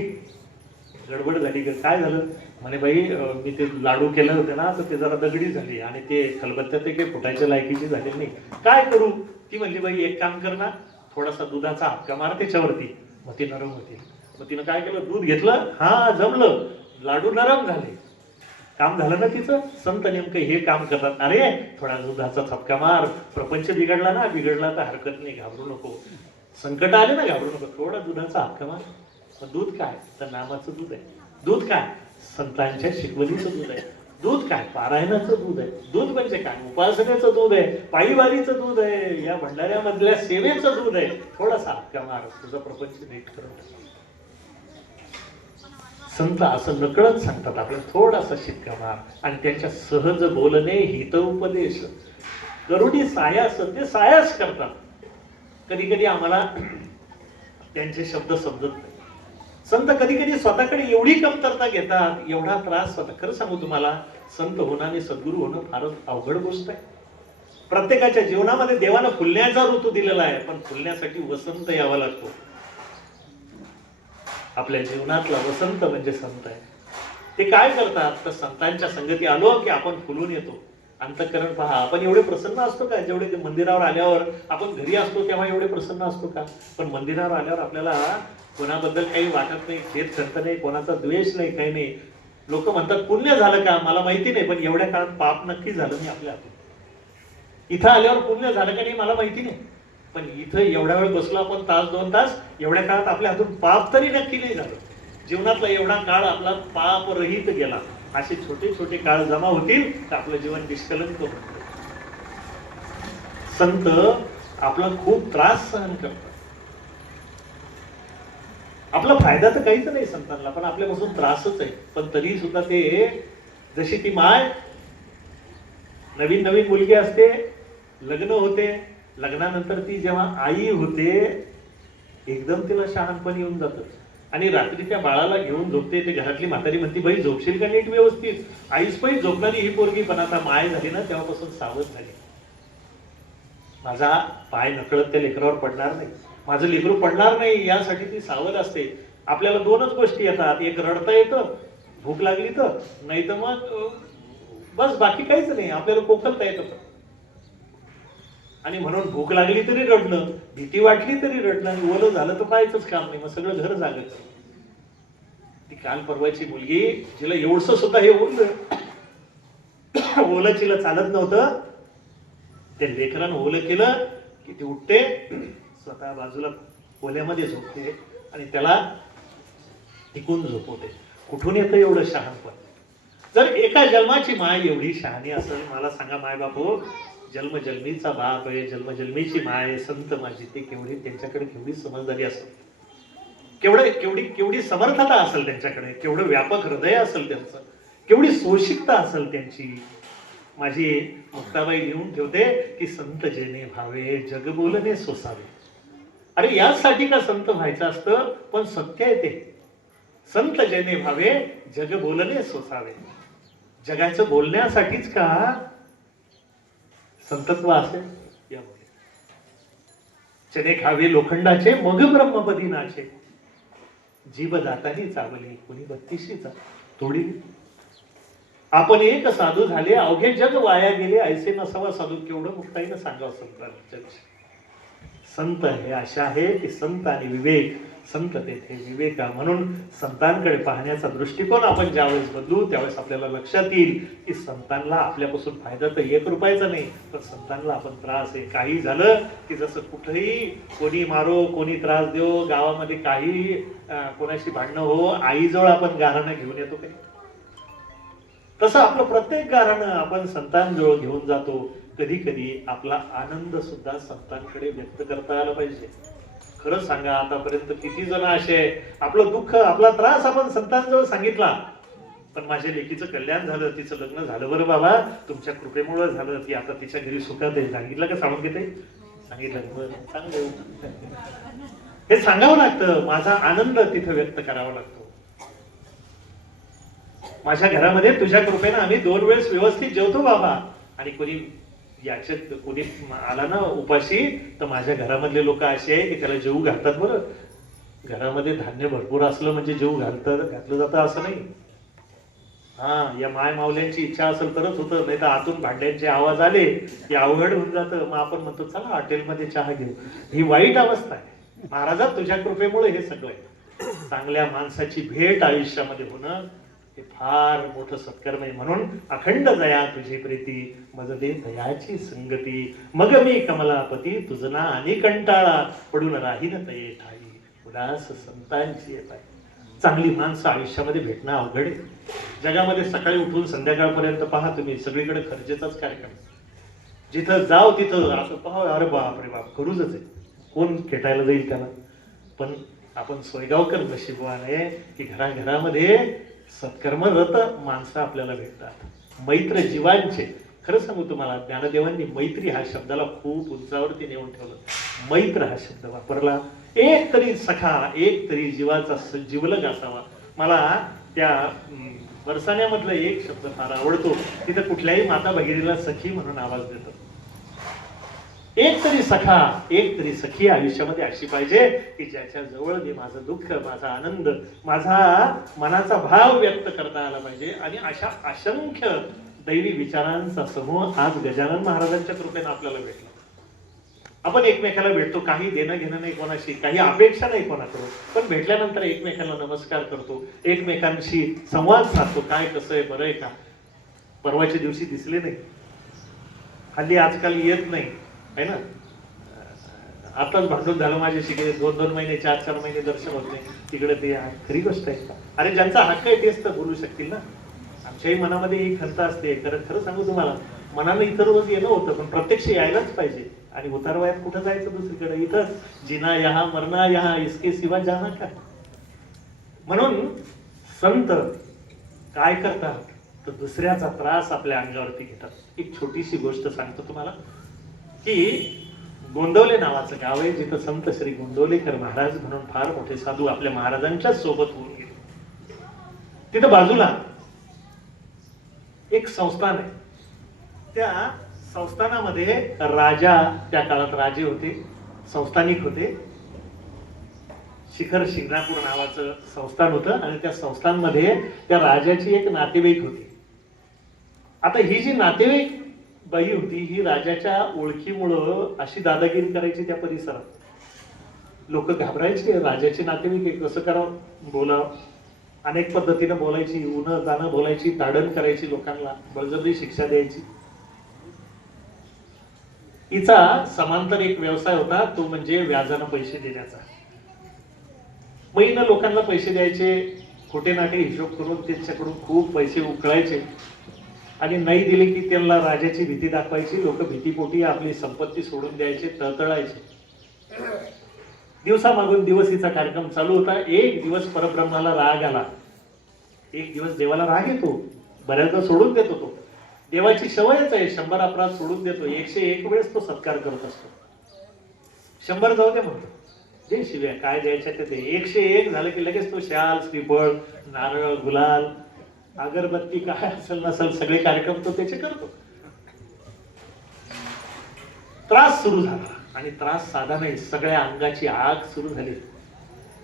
गडबड झाली, काय झालं? म्हणे बाई मी ते लाडू केले होते ना, तर ते जरा दगडी झाली, आणि ते खलबत्त्यात ते काही फुटायच्या लायकीची झाली नाही, काय करू? ती म्हणली बाई एक काम कर ना, थोडासा दुधाचा हक्का मार त्याच्यावरती, मग ती नरम होती. मग तिनं काय केलं, दूध घेतलं, हा जमलं, लाडू नरम झाले, काम झालं ना तिचं. संत नेमकं हे काम करतात. अरे थोडा दुधाचा थपका मार, प्रपंच बिघडला ना, बिघडला तर हरकत नाही, घाबरू नको, संकट आले ना घाबरू नको, थोडा दुधाचा हक्का मार. मग दूध काय तर नामाचं दूध आहे. दूध काय संतांच्या शिकवणीचं दूध आहे. दूध काय पारायणाचं दूध आहे. दूध म्हणजे काय उपासनेचं दूध आहे, पायीवारीचं दूध आहे, या भंडाऱ्यामधल्या सेवेचं दूध आहे. थोडासा हक्का मार, तुझं प्रपंच नीट करून. संत असं नकळत सांगतात आपल्याला, थोडासा शिक्का मार. आणि त्यांच्या सहज बोलणे, हित उपदेश, गरुडी सायास, ते सायास करतात. कधी कधी आम्हाला त्यांचे शब्द समजत नाही. संत कधी कधी स्वतःकडे एवढी कमतरता घेतात, एवढा त्रास स्वतः. खरं सांगू तुम्हाला, संत होणं आणि सद्गुरू होणं फारच अवघड गोष्ट आहे. प्रत्येकाच्या जीवनामध्ये देवानं फुलण्याचा ऋतू दिलेला आहे, पण फुलण्यासाठी वसंत यावा लागतो. आपल्या जीवनातला वसंत म्हणजे संत आहे. ते काय करतात तर संतांच्या संगती आलो की आपण फुलून येतो. अंतःकरण पहा, आपण एवढे प्रसन्न असतो का? जेवढे मंदिरावर आल्यावर, आपण घरी असतो तेव्हा एवढे प्रसन्न असतो का? पण मंदिरावर आल्यावर आपल्याला कोणाबद्दल काही वाटत नाही, खेद खंत नाही, कोणाचा द्वेष नाही, काही नाही. लोक म्हणतात पुण्य झालं का? मला माहिती नाही, पण एवढ्या काळात पाप नक्की झालं नाही आपल्या हातून. इथं आल्यावर पुण्य झालं का नाही मला माहिती नाही, पण इथं एवढ्या वेळ बसलो आपण, तास 2 तास, एवढ्या काळात आपल्या हातून पाप तरी नक्की नाही झालं. जीवनातला एवढा काळ आपला पाप रहित गेला. असे छोटे छोटे काळ जमा होतील तर आपलं जीवन निष्कलंक होतं. संत आपला खूप त्रास सहन करतात. आपला फायदा तर काहीच नाही संतांना, पण आपल्यापासून त्रासच आहे. पण तरी सुद्धा ते, जशी ती माय, नवीन नवीन मुलगी असते, लग्न होते, लग्नानंतर ती जेव्हा आई होते एकदम तिला शहाणपण येऊन जातं आणि रात्री त्या बाळाला घेऊन झोपते. ते घरातली म्हातारी म्हणते, बाई झोपशील का नीट व्यवस्थित? आईच पायी झोपणारी ही पोरगी, पण आता माय झाली ना तेव्हापासून सावध झाली. माझा पाय नकळत त्या लेकरावर पडणार नाही, माझं लेकरू पडणार नाही यासाठी ती सावध असते. आपल्याला दोनच गोष्टी येतात, एक रडता येतं भूक लागली तर, नाही तर मग बस बाकी काहीच नाही, आपल्याला कोकलता येतं. आणि म्हणून भूक लागली तरी रडणं, भीती वाटली तरी रडणं, आणि ओलं झालं तर पाहायचंच काम नाही, मग सगळं घर जागत. ती काल परवाची मुलगी जिला एवढस सुद्धा हे ओलं तिला चालत नव्हतं, त्या लेकरानं ओलं केलं की ती उठते, स्वतः बाजूला ओल्यामध्ये झोपते आणि त्याला टिकून झोपवते. कुठून येतं एवढं शहाणपण? जर एका जन्माची माय एवढी शहाणी असेल, मला सांगा माय बापू, जन्मजन्मीचा बाप आहे, जन्मजन्मीची माय, संत माझी, ते केवढी त्यांच्याकडे केवढी समजदारी असेल, केवढी समर्थता असेल त्यांच्याकडे, केवढं व्यापक हृदय असेल त्यांचं, केवढी सोशिकता असेल त्यांची. माझी मुक्ताबाई लिहून ठेवते की संत जेणे भावे जग बोलणे सोसावे. अरे यासाठी का संत व्हायचं असतं? पण सत्य आहे ते, संत जेणे भावे जग बोलणे सोसावे. जगाचं बोलण्यासाठीच का संतत्व असेल? यामुळे चने खावे लोखंडाचे मग ब्रह्मपदी नाचे, जीव जाताही चावली कुणी बत्तीशीचा थोडी. आपण एक साधू झाले अवघे जग वाया गेले, ऐसे नसावा साधू. केवढं मुक्ताईनं सांगावं संतांच्या. संत हे अशा आहे की संत आणि विवेक, संत तेथे विवेका. म्हणून संतांकडे पाहण्याचा दृष्टिकोन आपण ज्यावेळेस बदलू त्यावेळेस आपल्याला लक्षात येईल की संतांना आपल्यापासून फायदा तर 1 रुपयाचा नाही, पण संतांना आपण त्रास आहे. काही झालं की जसं कुठेही कोणी मारो, कोणी त्रास देऊ, गावामध्ये काही कोणाशी भांडणं हो, आईजवळ आपण गाऱ्हाणं घेऊन येतो काही, तसं आपलं प्रत्येक गाऱ्हाणं आपण संतांजवळ घेऊन जातो. कधी कधी आपला आनंद सुद्धा संतांकडे व्यक्त करता आला पाहिजे. खरं सांगा, आतापर्यंत किती जण असे आपलं दुःख, आपला त्रास आपण संतांजवळ सांगितला, पण माझ्या लेकीचं कल्याण झालं, तिचं लग्न झालं बरं बाबा, तुमच्या कृपेमुळे झालं, ती आता तिच्या घरी सुखात आहे. सांगितलं का सांगून घेते? सांगितलं बरं, चांगलं. हे सांगावं लागतं, माझा आनंद तिथं व्यक्त करावा लागतो. माझ्या घरामध्ये तुझ्या कृपेनं आम्ही 2 वेळेस व्यवस्थित जेवतो बाबा. आणि कोणी याच्यात कोणी आला ना उपाशी, तर माझ्या घरामधले लोक असे आहे की त्याला जेवू घालतात. बरं, घरामध्ये धान्य भरपूर असलं म्हणजे जेवू घातलं जातं असं नाही. हा, या माय मावल्यांची इच्छा असेल तरच होतं, नाही तर आतून भांड्यांचे आवाज आले की अवघड होऊन जातं. मग आपण म्हणतो चला हॉटेलमध्ये चहा घेऊ. ही वाईट अवस्था आहे. महाराजा तुझ्या कृपेमुळे हे सगळं आहे. चांगल्या माणसाची भेट आयुष्यामध्ये होणं हे फार मोठं सत्कर्म आहे. म्हणून अखंड दया तुझी प्रीती, मज दे दयाची संगती, मग मी कमलापती तुझना आणि कंटाळा, पडून राहीन तये ठाई उदास संतांची येत आहे. चांगली माणसं आयुष्यामध्ये भेटणं अवघड आहे. जगामध्ये सकाळी उठून संध्याकाळपर्यंत पहा तुम्ही, सगळीकडे खर्चेचाच कार्यक्रम. जिथं जाव तिथं असं पहा, अरे बाप रे बाप, करूच आहे, कोण खेटायला जाईल त्याला. पण आपण सोयगावकर नशीबवान आहे की घराघरामध्ये सत्कर्मरत माणसं आपल्याला भेटतात, मैत्र जीवांचे. खरं सांगू तुम्हाला, ज्ञानदेवांनी मैत्री हा शब्दाला खूप उंचावरती नेऊन ठेवलं. मैत्र हा शब्द वापरला. एक तरी सखा, एक तरी जीवाचा जीवलग असावा. मला त्या बरसाण्यामधला एक शब्द फार आवडतो. तिथं कुठल्याही माता भगिनीला सखी म्हणून आवाज देतो. एक तरी सखा, एक तरी सखी आयुष्यामध्ये अशी पाहिजे की ज्याच्या जवळ मी माझं दुःख, माझा आनंद, माझा मनाचा भाव व्यक्त करता आला पाहिजे. आणि अशा असंख्य दैवी विचारांचा समूह आज गजानन महाराजांच्या कृपेने आपल्याला भेटला. आपण एकमेकाला भेटतो, काही देणं घेणं नाही कोणाशी, काही अपेक्षा नाही कोणाकडून, पण भेटल्यानंतर एकमेकांना नमस्कार करतो, एकमेकांशी संवाद साधतो. काय कसं आहे, बरं आहे का? परवाच्या दिवशी दिसले नाही, हल्ली आजकाल येत नाही आहे ना. आताच भांडून झालं माझ्याशी, 2-2 महिने 4-4 महिने दर्शन होत नाही तिकडे. ते खरी गोष्ट आहे का? अरे ज्यांचा हक्क आहे तेच तर बोलू शकतील ना. आमच्याही मनामध्ये ही खंत असते. खरं सांगू तुम्हाला, मनाला इतर रोज येणं होतं, पण प्रत्यक्ष यायलाच पाहिजे. आणि उतारवयात कुठं जायचं दुसरीकडे? इथंच जिना यहा मरना यहा, इसके सिवा जाना का. म्हणून संत काय करतात तर दुसऱ्याचा त्रास आपल्या अंगावरती घेतात. एक छोटीशी गोष्ट सांगतो तुम्हाला की गोंदवले नावाचं गाव आहे जिथं संत श्री गोंदवलेकर महाराज म्हणून फार मोठे साधू आपल्या महाराजांच्या सोबत होऊन गेले. तिथं बाजूला एक संस्थान आहे. त्या संस्थानामध्ये राजा, त्या काळात राजे होते, संस्थानिक होते. शिखर शिंगणापूर नावाचं संस्थान होतं आणि त्या संस्थानमध्ये त्या राजाची एक नातेवाईक होती. आता ही जी नातेवाईक बाई होती ही राजाच्या ओळखीमुळं अशी दादागिरी करायची त्या परिसरात. लोक घाबरायचे, राजाची नातेवाईक कसं करावं, बोलावं. अनेक पद्धतीनं बोलायची, उन्ह जाणं बोलायची, ताडण करायची, लोकांना बळजबरी शिक्षा द्यायची. हिचा समांतर एक व्यवसाय होता, तो म्हणजे व्याजानं पैसे देण्याचा. महिना लोकांना पैसे द्यायचे, खोटे नाटे हिशोब करून त्यांच्याकडून खूप पैसे उकळायचे आणि नाही दिले की त्यांना राजाची भीती दाखवायची. लोक भीतीपोटी आपली संपत्ती सोडून द्यायचे, तळतळायचे. दिवसामागून दिवस हिचा कार्यक्रम चालू होता. एक दिवस परब्रह्माला राग आला. एक दिवस देवाला राग येतो, बऱ्याचदा सोडून देतो तो. देवाची सवयच आहे, 100 अपराध सोडून देतो, 101 वेळेस तो सत्कार करत असतो. 100 जाऊ दे म्हणतो, जे शिव्या काय द्यायच्या ते 101 झालं की लगेच तो शाल, श्रीफळ, नारळ, गुलाल, अगरबत्ती काय असेल नसेल सगळे कार्यक्रम तो त्याचे करतो. त्रास सुरू झाला आणि त्रास साधा नाही, सगळ्या अंगाची आग सुरू झाली.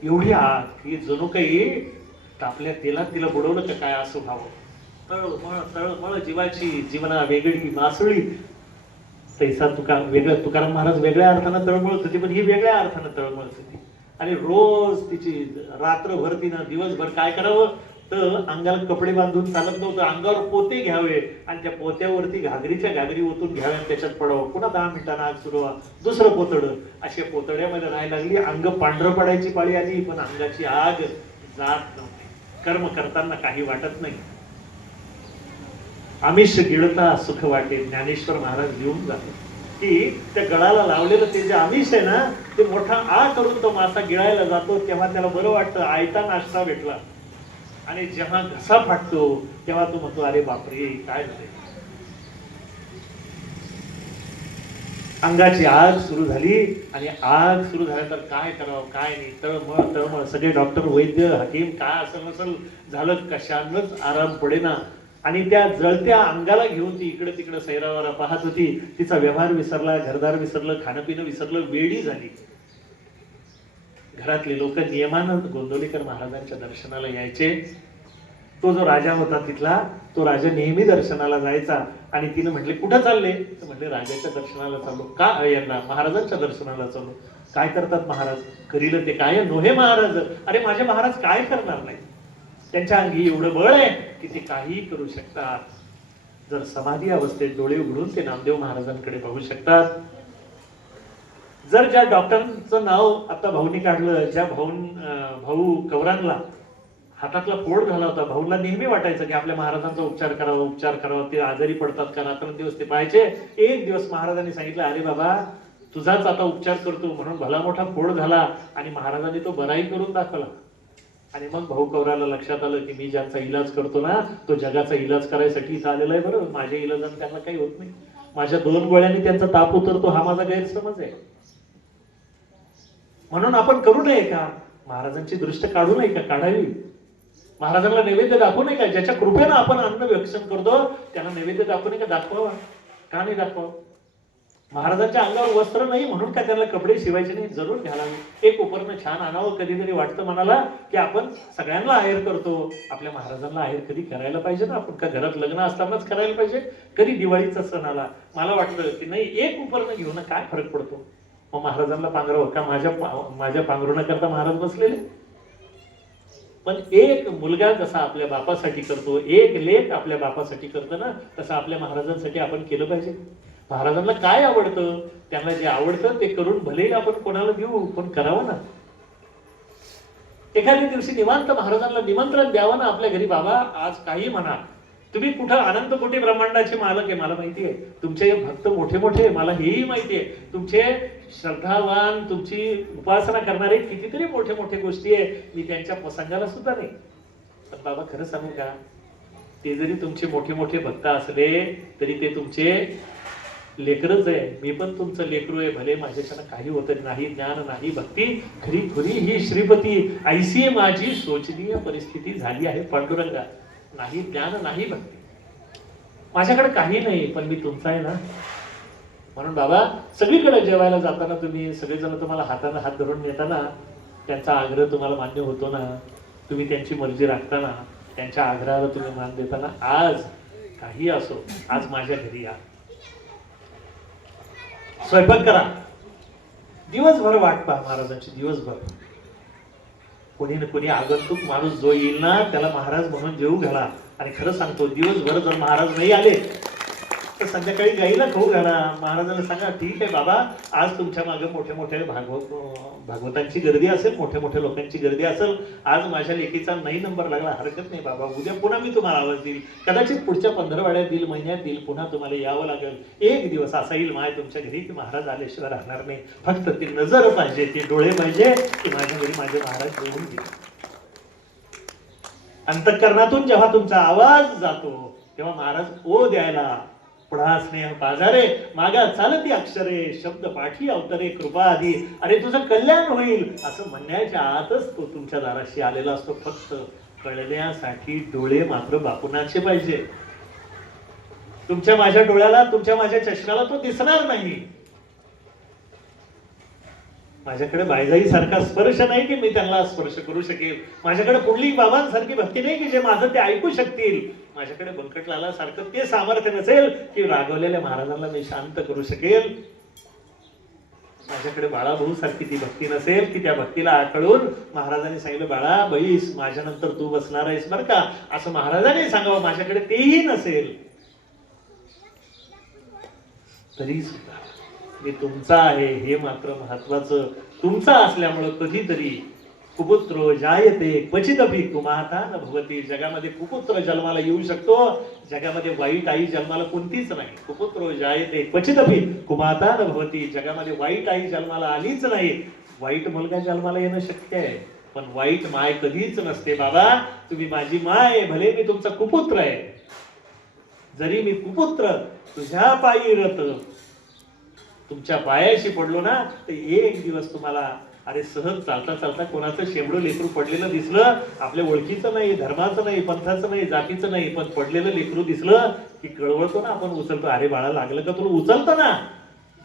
एवढी आग की जणू काही तापल्या तेलात तिला बुडवलं का काय असं व्हावं. तळमळ तळमळ जीवाची, जीवना वेगळी मासळी. तैसा वेगळं तुकाराम महाराज वेगळ्या अर्थानं तळमळत होती, पण ही वेगळ्या अर्थानं तळमळत होती. आणि रोज तिची रात्रभर तिनं दिवसभर काय करावं तर अंगाला कपडे बांधून चालत नव्हतं. अंगावर पोते घ्यावे आणि त्या पोत्यावरती घागरीच्या घागरी ओतून घ्याव्या आणि त्याच्यात पडावं. पुन्हा 10 मिनिटांना आग सुरू व्हा, दुसरं पोतड. अशा पोतड्यामध्ये राहायला लागली. अंग पांढरं पडायची पाळी आली, पण अंगाची आग जात नव्हती. कर्म करताना काही वाटत नाही. आमिष गिळता सुख वाटे, ज्ञानेश्वर महाराज लिहून जाते की त्या गळाला लावलेलं ते जे आमिष आहे ना, ते मोठा आ करून तो मासा गिळायला जातो तेव्हा त्याला बरं वाटतं, आयता नाश्ता भेटला. आणि जेव्हा घसा फाटतो तेव्हा तो म्हणतो अरे बापरे काय झाले. अंगाची आग सुरू झाली आणि आग सुरू झाल्या तर काय करावं काय नाही, तळमळ तळमळ. सगळे डॉक्टर, वैद्य, हकीम काय असेल नसेल झालं, कशानच आराम पडेना. आणि त्या जळत्या अंगाला घेऊन ती इकडे तिकडे सैरावारा पाहत होती. तिचा व्यवहार विसरला, घरदार विसरलं, खाणं पिणं विसरलं, वेडी झाली. घरातले लोक नियमानं गोंदवलेकर महाराजांच्या दर्शनाला यायचे. तो जो राजा होता तिथला, तो राजा नेहमी दर्शनाला जायचा. आणि तिने म्हटले कुठं चालले, तर म्हटले राजाच्या दर्शनाला चाललो. का यांना महाराजांच्या दर्शनाला चाललो. काय करतात महाराज, करील ते काय नोहे महाराज. अरे माझे महाराज काय करणार नाही, त्यांच्या अंगी एवढं बळ आहे की ते काही करू शकतात. जर समाधी अवस्थेत डोळे उघडून ते नामदेव महाराजांकडे पाहू शकतात. जर ज्या डॉक्टरांचं नाव आता भाऊनी काढलं, ज्या भाऊ कवरांना हातातला फोड झाला होता, भाऊला नेहमी वाटायचं की आपल्या महाराजांचा उपचार करावा. ते आजारी पडतात का रात्रंदिवस ते पाहायचे. एक दिवस महाराजांनी सांगितलं अरे बाबा तुझाच आता उपचार करतो, म्हणून भला मोठा फोड झाला आणि महाराजांनी तो बराई करून दाखवला. आणि मग भाऊ कवराला लक्षात आलं की मी ज्यांचा इलाज करतो ना तो जगाचा इलाज करायसाठी इथं आलेला आहे. बरं माझ्या इलाजाने त्यांना काही होत नाही, माझ्या 2 गोळ्यांनी त्यांचा ताप उतरतो हा माझा गैरसमज आहे. म्हणून आपण करू नये का, महाराजांची दृष्ट काढू नये का, काढावी. महाराजांना नैवेद्य दाखवू नये का, ज्याच्या कृपेनं आपण अन्न व्यसन करतो त्यांना नैवेद्य दाखवू नये का, दाखवावा. का नाही दाखवावं. महाराजांच्या अंगावर वस्त्र नाही म्हणून काय त्यांना कपडे शिवायचे नाही, जरूर घालावे. एक उपरणं छान आणावं. कधीतरी वाटतं मनाला की आपण सगळ्यांना आहेर करतो, आपल्या महाराजांना आहेर कधी करायला पाहिजे ना. आपण का घरात लग्न असतानाच करायला पाहिजे, कधी दिवाळीचा सण आला. मला वाटलं की नाही एक उपरणं घेऊन काय फरक पडतो. मग महाराजांना पांघरावं का, माझ्या पांघरुणा करता महाराज बसलेले. पण एक मुलगा जसा आपल्या बापासाठी करतो, एक लेक आपल्या बापासाठी करतो ना, तसं आपल्या महाराजांसाठी आपण केलं पाहिजे. महाराजांना काय आवडतं, त्यांना जे आवडतं ते करून भले आपण कोणाला देऊ, पण करावं ना. एखाद्या दिवशी निवांत महाराजांना निमंत्रण द्यावं ना आपल्या घरी. बाबा आज काही म्हणा, तुम्ही कुठं अनंत कोटी ब्रह्मांडाचे मालक आहे मला माहिती आहे, तुमचे भक्त मोठे मोठे मला हेही माहिती आहे, तुमचे श्रद्धावान तुमची उपासना करणारे कितीतरी मोठे मोठे गोष्टी आहे, मी त्यांच्या प्रसंगाला सुद्धा नाही. पण बाबा खरं सांगू का, ते जरी तुमचे मोठे मोठे भक्त असले तरी ते तुमचे लेकरच आहे, मी पण तुमचं लेकरू आहे, भले माझ्याच्यानं काही होत नाही ज्ञान नाही भक्ती, खरी खुरी ही श्रीपती, ऐसी माझी शोचनीय परिस्थिती झाली आहे पांडुरंगा, नाही ज्ञान नाही भक्ती, माझ्याकडे काही नाही पण मी तुमचा आहे ना. म्हणून बाबा सगळीकडे जेवायला जाताना तुम्ही सगळेजण तुम्हाला हाताने हात धरून नेताना त्यांचा आग्रह तुम्हाला मान्य होतो ना, तुम्ही त्यांची मर्जी राखताना, त्यांच्या आग्रहाला तुम्ही मान देताना, आज काही असो आज माझ्या घरी या, स्वयंपाक करा, दिवसभर वाट पहा महाराजांची, दिवसभर कोणी ना कोणी आगंतुक माणूस जो येईल ना त्याला महाराज म्हणून जेवू घाला. आणि खरं सांगतो दिवसभर जर महाराज नाही आले तर संध्याकाळी गाईला खाऊ घाला. महाराजांना सांगा ठीक आहे बाबा, आज तुमच्या मागे मोठे मोठे भागवतांची गर्दी असेल, मोठ्या मोठ्या लोकांची गर्दी असेल, आज माझ्या लेखीचा नाही नंबर लागला, हरकत नाही बाबा, उद्या पुन्हा मी तुम्हाला आवाज देईल, कदाचित पुढच्या 15 वाड्यात देईल, महिन्यात देईल, पुन्हा तुम्हाला यावं लागेल. एक दिवस असा येईल माय तुमच्या घरी की महाराज आल्याशिवाय राहणार नाही, फक्त ती नजर पाहिजे, ते डोळे पाहिजे की माझ्या घरी माझे महाराज येऊन गेले. अंतःकरणातून जेव्हा तुमचा आवाज जातो तेव्हा महाराज ओ द्यायला, पुढा स्नेह बाजारे, मागा चालती अक्षरे, शब्द पाठी अवतरे कृपा आधी, अरे तुझं कल्याण होईल असं म्हणण्याच्या आतच तो तुमच्या दाराशी आलेला असतो. फक्त कळण्यासाठी डोळे मात्र बापुनाचे पाहिजे. तुमच्या माझ्या डोळ्याला, तुमच्या माझ्या चष्म्याला तो दिसणार नाही. माझ्याकडे बायजाई सारखा स्पर्श नाही की मी त्यांना स्पर्श करू शकेल, माझ्याकडे पुंडलिक बाबांसारखी भक्ती नाही की जे माझं ते ऐकू शकतील, माझ्याकडे बंकटलाला सारखं ते सामर्थ्य नसेल की रागवलेल्या महाराजांना मी शांत करू शकेल, माझ्याकडे बाळाभाऊ सारखी ती भक्ती नसेल की त्या भक्तीला आकळून महाराजांनी सांगितलं बाळा बैस माझ्यानंतर तू बसणार आहेस बरं का असं महाराजांनी सांगावं, माझ्याकडे तेही नसेल तरी सुद्धा मी तुमचा आहे हे मात्र महत्वाचं. तुमचा असल्यामुळं कधीतरी कुपुत्र जायते क्वचिदपि कुमाता न भवती, जगामध्ये कुपुत्र जन्माला येऊ शकतो, जगामध्ये वाईट आई जन्माला कोणतीच नाही. कुपुत्र जायते क्वचिदपि कुमाता न भवती, जगामध्ये वाईट आई जन्माला आलीच नाही. वाईट मुलगा जन्माला येणं शक्य आहे पण वाईट माय कधीच नसते. बाबा तुम्ही माझी माय, भले मी तुमचा कुपुत्र आहे, जरी मी कुपुत्र तुझ्या पायी रत तुमच्या पायाशी पडलो ना तर एक दिवस तुम्हाला अरे सहज चालता चालता कोणाचं शेंबडं लेकरू पडलेलं दिसलं, आपल्या ओळखीचं नाही, धर्माचं नाही, पंथाचं नाही, जातीचं नाही, पण पडलेलं लेकरू दिसलं की कळवळतो ना आपण, उचलतो, अरे बाळा लागलं का तुला, उचलतो ना.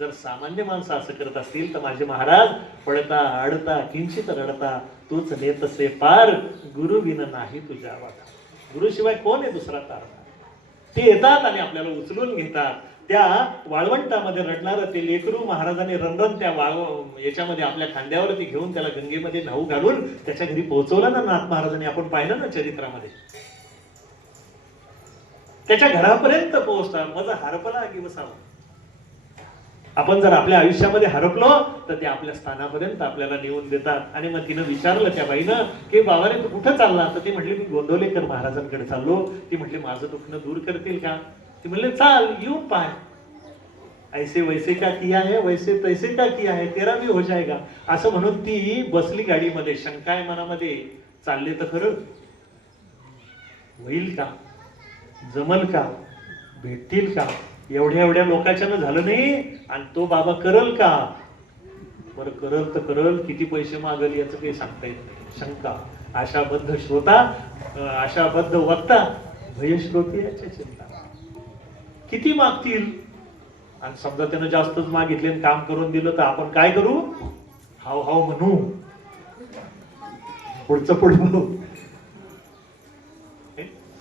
जर सामान्य माणसं असं करत असतील तर माझे महाराज पडता आडता किंचित रडता तूच नेतसे पार, गुरु विन नाही तुझ्या वाटा, गुरुशिवाय कोण आहे दुसरा तारणार. ते येतात आणि आपल्याला उचलून घेतात. त्या वाळवंटामध्ये रडणारं ते लेकरू महाराजांनी रणरण त्या याच्यामध्ये आपल्या खांद्यावरती घेऊन त्याला गंगेमध्ये न्हाऊ घालून त्याच्या घरी पोहोचवलं ना नाथ महाराजांनी, आपण पाहिलं ना चरित्रामध्ये, त्याच्या घरापर्यंत पोहोचतात. माझा हरपला की बसावं. आपण जर आपल्या आयुष्यामध्ये हरपलो तर ते आपल्या स्थानापर्यंत आपल्याला नेऊन देतात. आणि मग तिनं विचारलं त्या बाईनं की बाबाने तू कुठं चालला, तर ती म्हटली मी गोंदवलेकर महाराजांकडे चाललो. ती म्हटली माझं दुखणं दूर करतील का, ती म्हणले चाल येऊन पाय, ऐसे वैसे का किया है वैसे तैसे का किया है तेरा भी हो जाएगा असं म्हणून ती बसली गाडीमध्ये. शंकाय मनामध्ये, चालले तर खरं, होईल का, जमल का, भेटतील का, एवढ्या एवढ्या लोकांच्यानं झालं नाही आणि तो बाबा करल का, बरं करल तर करल, किती पैसे मागल याचं काही सांगता येत नाही. शंका, आशाबद्ध श्रोता, आशाबद्ध वक्ता, भयश्रोती याची चिंता, किती मागतील. आणि समजा त्यानं जास्तच मागितले आणि काम करून दिलं तर आपण काय करू, हाव हाव म्हणू, पुढचं पुढे म्हणू.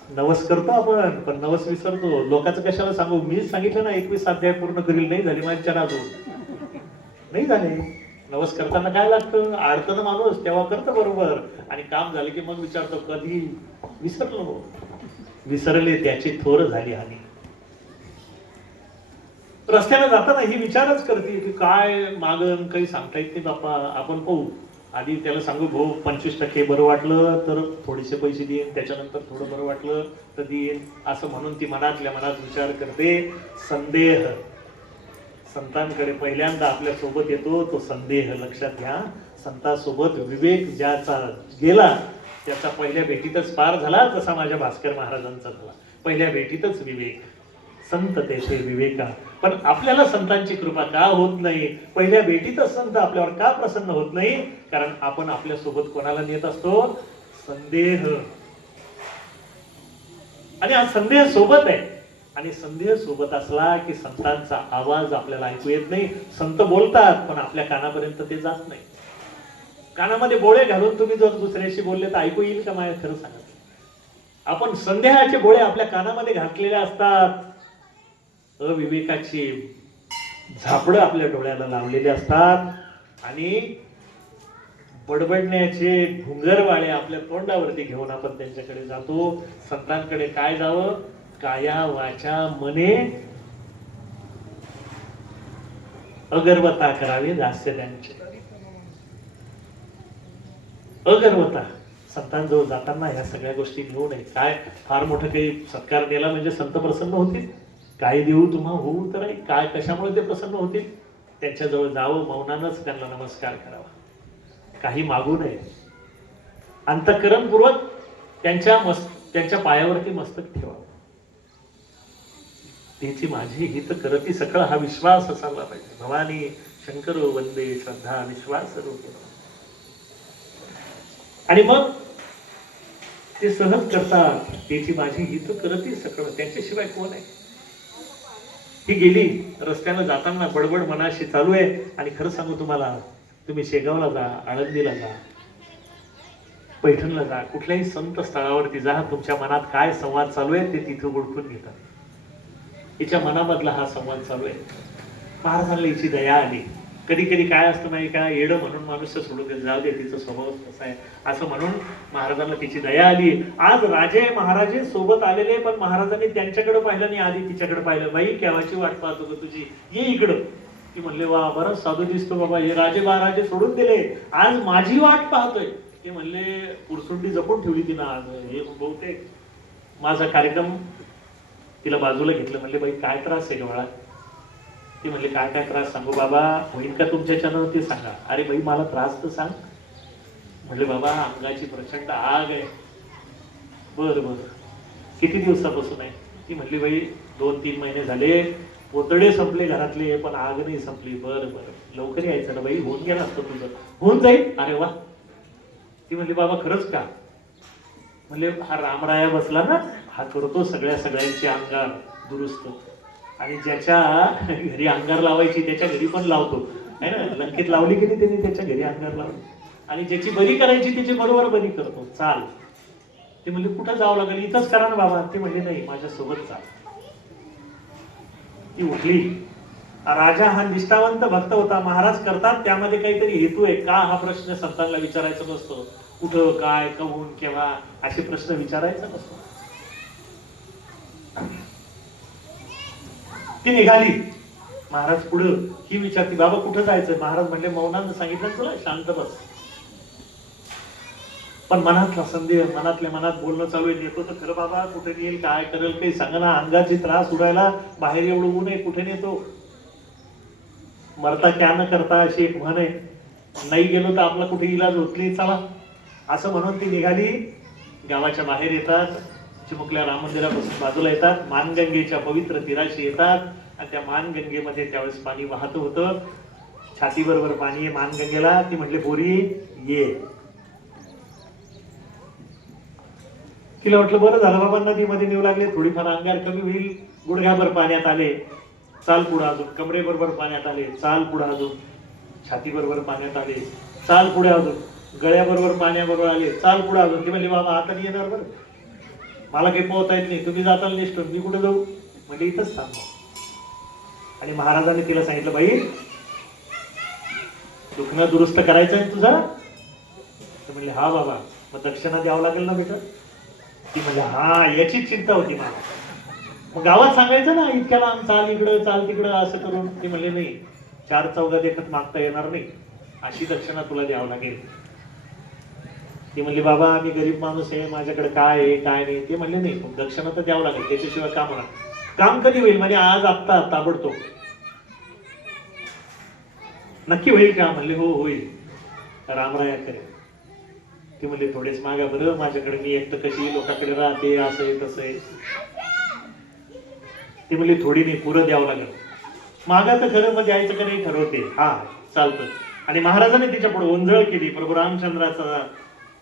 नवस करतो आपण पण नवस विसरतो. लोकांचं कशाला सांगू, मीच सांगितलं ना 21 अध्याय पूर्ण करील, नाही झाली माझ्या नाजू, नाही झाले. नवस करताना काय लागतं, आडतं ना माणूस तेव्हा करतं बरोबर, आणि काम झालं की मग विचारतो कधी विसरलो, विसरले त्याची थोर झाली हानी. रस्त्याला जाताना ही विचारच करते की काय मागण, काही सांगता येत नाही बाप्पा, आपण पाहू. आधी त्याला सांगू भाऊ 25% बरं वाटलं तर थोडेसे पैसे देईन, त्याच्यानंतर थोडं बरं वाटलं तर देईन, असं म्हणून ती मनातल्या मनात विचार करते. संदेह संतांकडे पहिल्यांदा आपल्या सोबत येतो तो संदेह. लक्षात घ्या, संतांसोबत विवेक ज्याचा गेला त्याचा पहिल्या भेटीतच पार झाला, तसा माझ्या भास्कर महाराजांचा झाला. पहिल्या भेटीतच विवेक, संत तेथे विवेका. पण आपल्याला संतांची कृपा का होत नाही, पहिल्या भेटीतच संत आपल्यावर का प्रसन्न होत नाही? कारण आपण आपल्या सोबत कोणाला नेत असतो? संदेह. आणि हा संदेह सोबत आहे, आणि संदेह सोबत असला की संतांचा आवाज आपल्याला ऐकू येत नाही. संत बोलतात पण आपल्या कानापर्यंत ते जात नाही. कानामध्ये बोळे घालून तुम्ही जर दुसऱ्याशी बोलले तर ऐकू येईल का? माझ्या खरं सांगा, आपण संदेहाचे बोळे आपल्या कानामध्ये घातलेले असतात. अविवेकाची झापडं आपल्या डोळ्याला लावलेले असतात, आणि बडबडण्याचे घुंगरवाळे आपल्या तोंडावरती घेऊन आपण त्यांच्याकडे जातो. संतांकडे काय जावं? काया वाचा मने अगर्वता करावी दास्य त्यांचे. अगर्वता. संतांजवळ जाताना ह्या सगळ्या गोष्टी घेऊ नये. काय फार मोठं काही सत्कार दिला म्हणजे संत प्रसन्न होतील? काय देऊ तुम्हा होऊ तर काय, कशामुळे ते प्रसन्न होतील? त्यांच्याजवळ जावं, मौनानच त्यांना नमस्कार करावा, काही मागू नये. अंतःकरणपूर्वक त्यांच्या पायावरती मस्तक ठेवा. त्याची माझी हित करती सकळ, हा विश्वास असायला पाहिजे. भवानी शंकर वंदे श्रद्धा विश्वास रूप. आणि मग ते सहज करतात. त्याची माझी हित करती सकळ, त्यांच्याशिवाय कोण आहे? ही गेली रस्त्यानं जाताना बडबड मनाशी चालू आहे. आणि खरं सांगू तुम्हाला, तुम्ही शेगावला जा, आळंदीला जा, पैठणला जा, कुठल्याही संत स्थळावरती जा, तुमच्या मनात काय संवाद चालू आहे ते तिथं ओळखून घेतात. हिच्या मनामधला हा संवाद चालू आहे. महाराजांना हिची दया आली. कधी कधी काय असतं नाही का, येडं म्हणून माणूस सोडून दे, जाऊ दे, तिचा स्वभाव कसा आहे असं म्हणून महाराजांना तिची दया आली. आज राजे महाराजे सोबत आलेले, पण महाराजांनी त्यांच्याकडे पाहिलं नाही, आधी तिच्याकडे पाहिलं. बाई केव्हाची वाट पाहतो ग तुझी, ये इकडं. ती म्हणले वा बरंच साधू दिसतो बाबा, हे राजे महाराजे सोडून दिले, आज माझी वाट पाहतोय. ते म्हणले पुरसुंडी जपून ठेवली तिनं आज, हे बहुतेक माझा कार्यक्रम. तिला बाजूला घेतलं, म्हणले बाई काय त्रास आहे गवळा? ती म्हणले काय काय त्रास सांगू बाबा, होईल का तुमच्याच्यानं ते सांगा. अरे बाई मला त्रास तर सांग. म्हणले बाबा अंगाची प्रचंड आग आहे. बर बर, किती दिवसापासून आहे? ती म्हणली बाई 2-3 महिने झाले, पोतडे संपले घरातले पण आग नाही संपली. बर बर, लवकर यायचं ना बाई, होऊन गेला असतं तुझं. होऊन जाईल. अरे वा. ती म्हणली बाबा खरंच का? म्हणले हा रामराया बसला ना, हा करतो सगळ्यांची अंगार दुरुस्त. आणि ज्याच्या घरी अंगार लावायची त्याच्या घरी पण लावतो, आहे ना. लंकेत लावली की नाही त्यांनी, त्याच्या घरी अंगार लावली. आणि ज्याची बरी करायची त्याची बरोबर बरी करतो. चाल. ते म्हणले कुठं जावं लागेल? इथंच करा ना बाबा. ते म्हणले नाही, माझ्या सोबत चाल. ती उठली. राजा हा निष्ठावंत भक्त होता. महाराज करतात त्यामध्ये काहीतरी हेतू आहे का, हा प्रश्न संतांना विचारायचा नसतो. कुठं, काय, कमून, केव्हा असे प्रश्न विचारायचा नसतो. ती निघाली. महाराज पुढं. ही विचारती बाबा कुठं जायचं? महाराज म्हणले मौनानं सांगितलं तुला, शांत बस. पण मनातला संदेह, मनातल्या मनात बोलणं चालू आहे. नेतो तर खरं बाबा, कुठे नेईल, काय करेल काही सांगा ना. अंगाची त्रास उडायला, बाहेर एवढं ऊन आहे, कुठे नेतो? मरता क्या न करता अशी एक म्हण आहे. नाही गेलो तर आपला कुठे इलाज होत नाही, चला असं म्हणून ती निघाली. गावाच्या बाहेर येतात, चिमुकल्या राम मंदिरापासून बाजूला येतात, मानगंगेच्या पवित्र तीराशी येतात. आणि त्या मानगंगेमध्ये त्यावेळेस पाणी वाहत होतं, छाती बरोबर पाणी आहे मानगंगेला. ती म्हटले बोरी ये. तिला वाटलं बरं झालं बाबा, नदीमध्ये नेऊ लागले, थोडीफार अंगार कमी होईल. गुडघ्याभर पाण्यात आले, चाल पुढे अजून. कमरे बरोबर पाण्यात आले, चाल पुढे अजून. छाती बरोबर पाण्यात आले, चाल पुढे अजून. गळ्याबरोबर पाण्याबरोबर आले, चाल पुढे अजून. ती म्हणली बाबा आता नाही येणार बरं, मला काही पोहता येत नाही, तुम्ही जाताल निष्ठून, मी कुठे जाऊ? म्हणजे इथंच थांबा. आणि महाराजांनी तिला सांगितलं बाई दुखणं दुरुस्त करायचं आहे तुझं? तर म्हणले हा बाबा. मग दक्षिणा द्यावं लागेल ना बेटा? ती म्हणजे हा, याची चिंता होती मला. मग गावात सांगायचं ना इतक्या लांब चाल इकडं चाल तिकडं असं करून. ती म्हणले नाही, 4 चौघात एकच मागता येणार नाही, अशी दक्षिणा तुला द्यावं लागेल. ती म्हणली बाबा मी गरीब माणूस आहे, माझ्याकडे काय आहे काय नाही. ते म्हणले नाही, दक्षिणा तर द्यावं लागेल, त्याच्याशिवाय काम होणार. काम कधी होईल? म्हणजे आज आत्ता ताबडतोब. नक्की होईल का? म्हणले हो होईल, रामराया करेल. ती म्हणली थोडेच मागा बरं, माझ्याकडे मी एकटं कशी लोकांकडे राहते, असं आहे तसं आहे. ती म्हणली थोडी नाही, पुरं द्यावं लागेल. मागा तर खरं मग द्यायचं का नाही ठरवते. हा चालतं. आणि महाराजांनी तिच्या पुढे ओंजळ केली. प्रभू रामचंद्राचा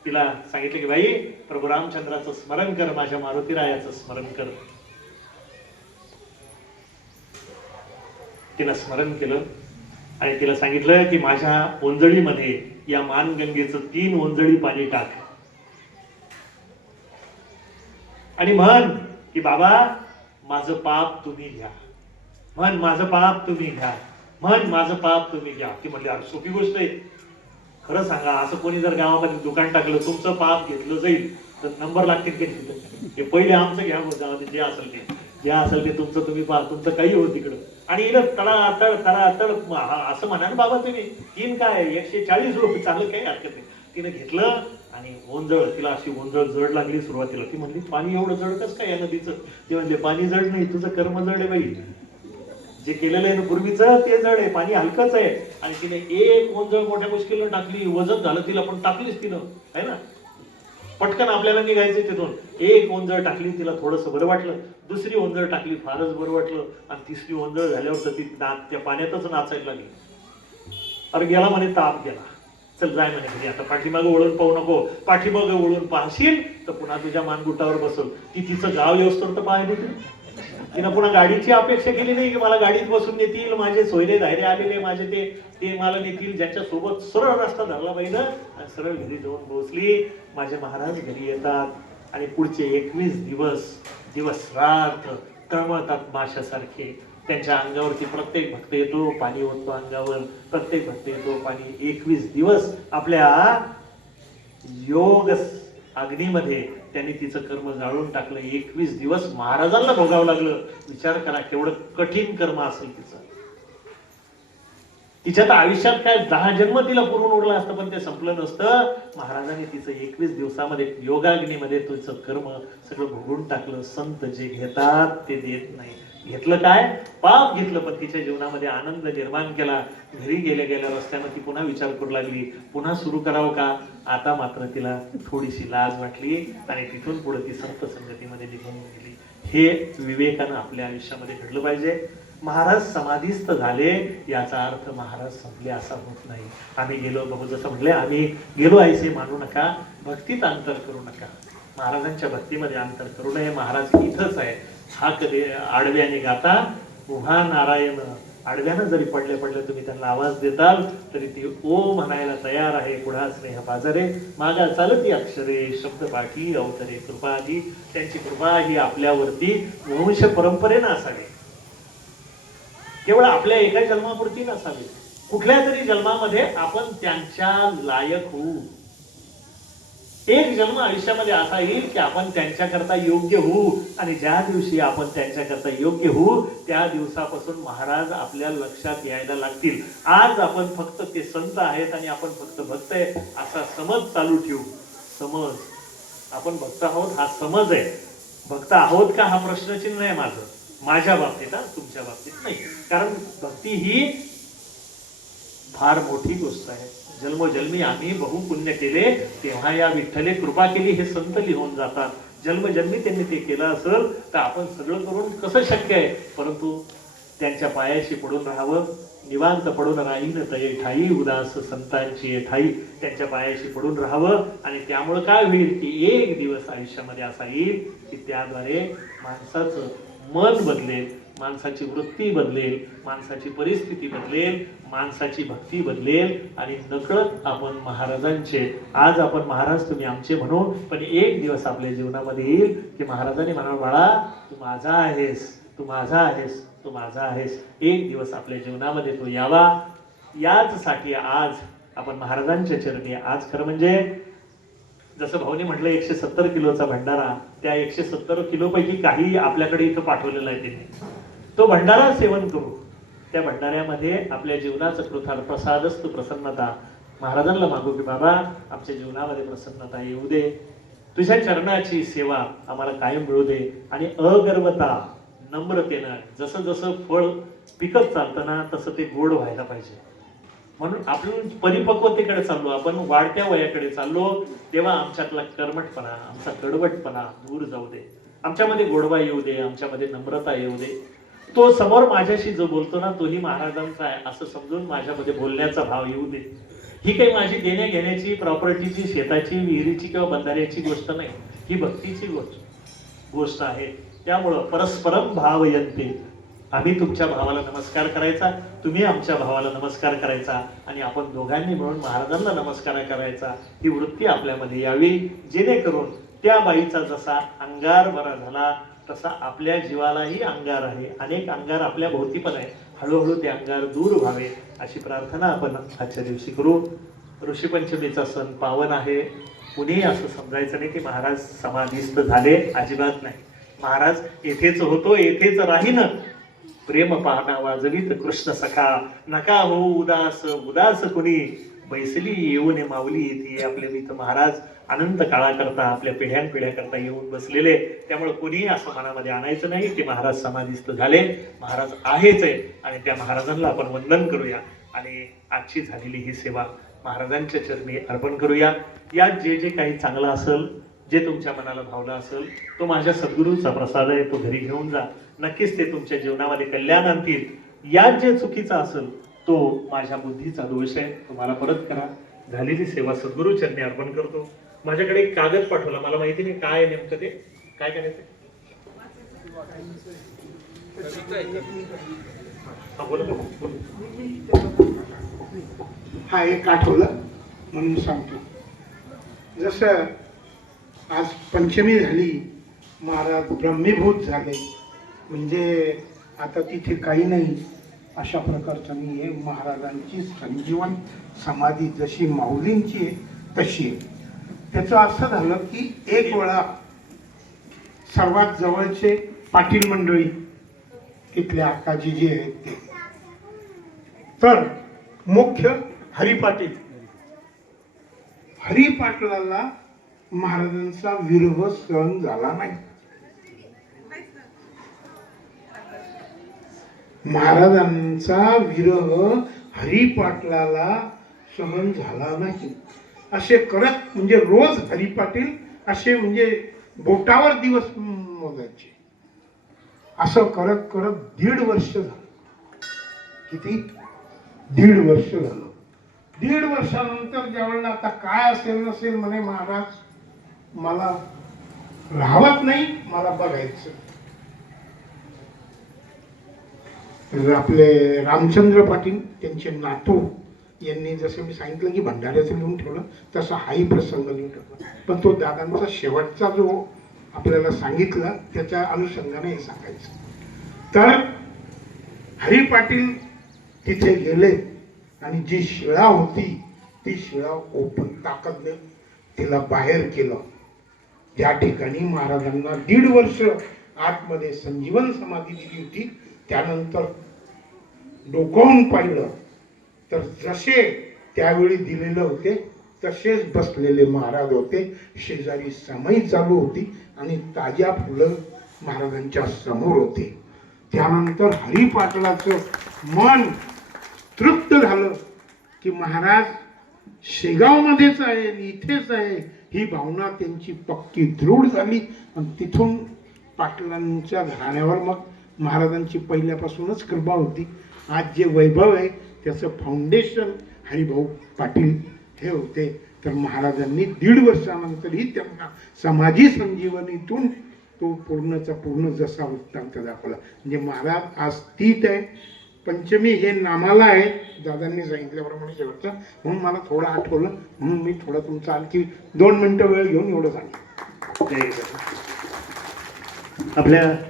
तिला सांगितलं की बाई, प्रभू रामचंद्राचं स्मरण कर, माझ्या मारुतीरायाचं स्मरण कर. तिला स्मरण केलं आणि तिला सांगितलं की माझ्या ओंजळीमध्ये या मानगंगेचं 3 ओंजळी पाणी टाक आणि म्हण की बाबा माझं पाप तुम्ही घ्या, म्हण माझं पाप तुम्ही घ्या, म्हण माझं पाप तुम्ही घ्या. ती म्हणली अरे सोपी गोष्ट आहे. खरं सांगा, असं कोणी जर गावामध्ये दुकान टाकलं तुमचं पाप घेतलं जाईल तर नंबर लागतील ते पहिले आमचं घ्या, जे असेल ते जे असेल ते तुमचं तुम्ही पहा, तुमचं काही होत तिकडं. आणि हिला तळातळ तळातळ असं म्हणा ना बाबा तुम्ही. 3 काय 140 रुपये, चांगलं काही हरकत नाही. तिने घेतलं आणि ओंजळ, तिला अशी ओंजळ जड लागली सुरुवातीला. ती म्हणली पाणी एवढं जड कसं काय या नदीचं? ते म्हणले पाणी जड नाही, तुझं कर्म जड आहे बाई. जे केलेलं आहे ना पूर्वीचं ते जड आहे, पाणी हलकंच आहे. आणि तिने एक ओंजळ मोठ्या मुश्किलनं टाकली, वजन झालं तिला, पण टाकलीच तिनं, आहे ना. पटकन आपल्याला निघायचं तिथून. एक ओंजळ टाकली, तिला थोडंसं बरं वाटलं. दुसरी ओंजळ टाकली, फारच बरं वाटलं. आणि तिसरी ओंजळ झाल्यावर तर ती त्या पाण्यातच नाचायला लागली. अरे गेला म्हणे, ताप गेला. चल जाय म्हणे घरी, आता पाठीमागं वळून पाहू नको. पाठीमागं वळून पाहशील तर पुन्हा तुझ्या मानगुटावर बसल. ती तिचं गाव येऊस्तोवर तर पाहायला देते. तिनं पुन्हा गाडीची अपेक्षा केली नाही की मला गाडीत बसून नेतील, माझे सोयरे धायरे आलेले माझे ते मला नेतील. ज्यांच्या सोबत सरळ रस्ता धरला पाहिजे आणि सरळ घरी जाऊन पोहोचली. माझे महाराज घरी येतात आणि पुढचे 21 दिवस रात तळमळतात माशासारखे. त्यांच्या अंगावरती प्रत्येक भक्त येतो, पाणी ओततो अंगावर. प्रत्येक भक्त येतो, पाणी. 21 दिवस आपल्या योग अग्नीमध्ये त्यांनी तिचं कर्म जाळून टाकलं. 21 दिवस महाराजांना भोगावं लागलं. विचार करा केवढं कठीण कर्म असेल तिचं. तिच्या तर आयुष्यात काय 10 जन्म तिला पुरून उरलं असतं, पण ते संपलं नसतं. महाराजांनी तिचं 21 दिवसामध्ये योगाग्नीमध्ये तिचं कर्म सगळं भोगून टाकलं. संत जे घेतात ते देत नाही. घेतलं काय? पाप घेतलं, पण तिच्या जीवनामध्ये आनंद निर्माण केला. घरी गेल्या रस्त्यानं ती पुन्हा विचार करू लागली, पुन्हा सुरू करावं का? आता मात्र तिला थोडीशी लाज वाटली आणि तिथून पुढे ती संत संगतीमध्ये निघून गेली. हे विवेकानं आपल्या आयुष्यामध्ये घडलं पाहिजे. महाराज समाधीस्थ झाले याचा अर्थ महाराज संपले असा होत नाही. आम्ही गेलो, बघू जसं म्हटले, आम्ही गेलो ऐसे मानू नका, भक्तीत अंतर करू नका. महाराजांच्या भक्तीमध्ये अंतर करू नये. महाराज इथंच आहे. हा कधी आडव्याने गाता उभा नारायण. आडव्यानं जरी पडले तुम्ही त्यांना आवाज देताल तरी ते ओ म्हणायला तयार आहे. पुढा स्नेह बाजारे, मागा चालती अक्षरे, शब्द पाठी अवतरे कृपादी. त्यांची कृपा ही आपल्यावरती वंश परंपरेनं असावी, केवळ आपल्या एका जन्मापुरती नसावी. कुठल्या तरी जन्मामध्ये आपण त्यांच्या लायक होऊ. एक जन्म आयुष्यामध्ये असा येईल की आपण त्यांच्याकरता योग्य होऊ. आणि ज्या दिवशी आपण त्यांच्याकरता योग्य होऊ त्या दिवसापासून महाराज आपल्या लक्षात यायला लागतील. आज आपण फक्त ते संत आहेत आणि आपण फक्त भक्त आहे असा समज चालू ठेवू. समज आपण भक्त आहोत हा समज आहे. भक्त आहोत का हा प्रश्नचिन्ह आहे माझ्या बाबतीत, तुमच्या बाबतीत नाही. कारण भक्ती ही फार मोठी गोष्ट आहे. जन्मोजन्मी आम्ही बहुपुण्य केले तेव्हा या विठ्ठले कृपा केली हे संत लिहून जातात. जन्मजन्मी त्यांनी ते केलं असेल तर आपण सगळं करून कसं शक्य आहे. परंतु त्यांच्या पायाशी पडून राहावं. निवांत पडून राहीन तये ठाई, उदास संतांची ठाई. त्यांच्या पायाशी पडून राहावं. आणि त्यामुळं काय होईल की एक दिवस आयुष्यामध्ये असा येईल की त्याद्वारे माणसाचं मन बदलेल, माणसाची वृत्ती बदलेल, माणसाची परिस्थिती बदलेल, माणसाची भक्ती बदलेल. आणि नकळत आपण महाराजांचे, आज आपण महाराज तुम्ही आमचे म्हणू, पण एक दिवस आपल्या जीवनामध्ये येईल की महाराजांनी म्हणा बाळा तू माझा आहेस, तू माझा आहेस, तू माझा आहेस. एक दिवस आपल्या जीवनामध्ये तो यावा. याचसाठी आज आपण महाराजांच्या चरणी, आज खरं म्हणजे जसं भाऊनी म्हटलं 170 किलोचा भंडारा, त्या 170 किलो पैकी काही आपल्याकडे इथं पाठवलेला आहे त्यांनी. तो भंडारा सेवन करू. त्या भंडाऱ्यामध्ये आपल्या जीवनाचं कृतार्थ प्रसादस्तु प्रसन्नता. महाराजांना मागू की बाबा आमच्या जीवनामध्ये प्रसन्नता येऊ दे, तुझ्या चरणाची सेवा आम्हाला कायम मिळू दे. आणि अगर्वता, नम्रतेनं जसं जसं फळ पिकत चालतं ना तसं ते गोड व्हायला पाहिजे. म्हणून आपण परिपक्वतेकडे चाललो, आपण वाढत्या वयाकडे चाललो, तेव्हा आमच्यातला कर्मठपणा, आमचा कडवटपणा दूर जाऊ दे. आमच्यामध्ये गोडवा येऊ दे, आमच्यामध्ये नम्रता येऊ दे. तो समोर माझ्याशी जो बोलतो ना तोही महाराजांचा आहे असं समजून माझ्यामध्ये बोलण्याचा भाव येऊ दे. ही काही माझी देण्या घेण्याची, प्रॉपर्टीची, शेताची, विहिरीची किंवा बंधाऱ्याची गोष्ट नाही. ही भक्तीची गोष्ट आहे. त्यामुळं परस्परम भावयन्ते, आम्ही तुमच्या भावाला नमस्कार करायचा, तुम्ही आमच्या भावाला नमस्कार करायचा आणि आपण दोघांनी मिळून महाराजांना नमस्कार करायचा. ही वृत्ती आपल्यामध्ये यावी, जेणेकरून त्या बाईचा जसा अंगार बरा झाला तसा आपल्या जीवालाही अंगार आहे. अनेक अंगार आपल्या भोवती पण आहे, हळूहळू ते अंगार दूर व्हावे अशी प्रार्थना आपण आजच्या दिवशी करू. ऋषीपंचमीचा सण पावन आहे. कुणीही असं समजायचं नाही की महाराज समाधीस्थ झाले, अजिबात नाही. महाराज येथेच होतो, येथेच राहीन. प्रेम पाहना वाजवीत कृष्ण सखा, नका हो उदास उदास कुणी, बैसली येऊन माऊली येते. आपले मित्र महाराज अनंत काळाकरता, आपल्या पिढ्यानपिढ्या करता येऊन बसलेले. त्यामुळे कोणीही असं मनामध्ये आणायचं नाही की महाराज समाधीस्थ झाले. महाराज आहेच आहे आणि त्या महाराजांना आपण वंदन करूया आणि आजची झालेली ही सेवा महाराजांच्या चरणी अर्पण करूया. यात जे जे काही चांगलं असेल, जे तुमच्या मनाला भावलं असेल, तो माझ्या सद्गुरूचा प्रसाद आहे, तो घरी घेऊन जा. नक्कीच ते तुमच्या जीवनामध्ये कल्याण आणतील. यात जे चुकीचं असेल तो माझ्या बुद्धीचा दोष आहे, तुम्हाला परत करा. झालेली सेवा सद्गुरू चरणी अर्पण करतो. माझ्याकडे एक कागद पाठवला, मला माहिती नाही काय नेमकं ते काय करायचं. हा एक आठवलं म्हणून सांगतो. जसं आज पंचमी झाली, महाराज ब्रह्मीभूत झाले, म्हणजे आता तिथे काही नाही अशा प्रकारचं मी आहे. महाराजांची संजीवन समाधी जशी माऊलींची आहे तशी आहे. त्याचं असं झालं की एक वेळा सर्वात जवळचे पाटील मंडळी इथले आकाजी जे आहेत ते, तर मुख्य हरिपाटील, हरिपाटलाला महाराजांचा विरह सहन झाला नाही. महाराजांचा विरह हरिपाटलाला सहन झाला नाही. असे करत म्हणजे रोज हरिपाटील असे म्हणजे बोटावर दिवस मोजायचे. असं करत करत 1.5 वर्ष झालं. किती? 1.5 वर्ष झालं. 1.5 वर्षानंतर ज्यावेळेला आता काय असेल नसेल म्हणे, महाराज मला राहत नाही, मला बघायचं. आपले रामचंद्र पाटील त्यांचे नातू यांनी जसं मी सांगितलं की भंडाऱ्याचं लिहून ठेवलं, तसा हाही प्रसंग लिहून ठेवला. पण तो दादांचा शेवटचा जो आपल्याला सांगितला त्याच्या अनुषंगाने हे सांगायचं. तर हरी पाटील तिथे गेले आणि जी शिळा होती ती शिळा ओपन ताकदने तिला बाहेर केलं. ज्या ठिकाणी महाराजांना 1.5 वर्ष आतमध्ये संजीवन समाधी दिली होती, त्यानंतर डोकावून पाहिलं तर जसे त्यावेळी दिलेले होते तसेच बसलेले महाराज होते. शेजारी समाई चालू होती आणि ताज्या फुलं महाराजांच्या समोर होते. त्यानंतर हरिपाटलाचं मन तृप्त झालं की महाराज शेगावमध्येच आहे, इथेच आहे, ही भावना त्यांची पक्की दृढ झाली. आणि तिथून पाटलांच्या घराण्यावर मग महाराजांची पहिल्यापासूनच कृपा होती. आज जे वैभव आहे त्याचं फाउंडेशन हरिभाऊ पाटील हे होते. तर महाराजांनी 1.5 वर्षानंतरही त्यांना समाधी संजीवनीतून तो पूर्णचा पूर्ण जसा वृत्तांत दाखवला. म्हणजे महाराज आज स्थित आहे. पंचमी हे नामाला आहे, दादांनी सांगितल्याप्रमाणे शेवटचं, म्हणून मला थोडं आठवलं, म्हणून मी थोडं तुमचा आणखी 2 मिनिटं वेळ घेऊन एवढं सांगितलं. आपल्या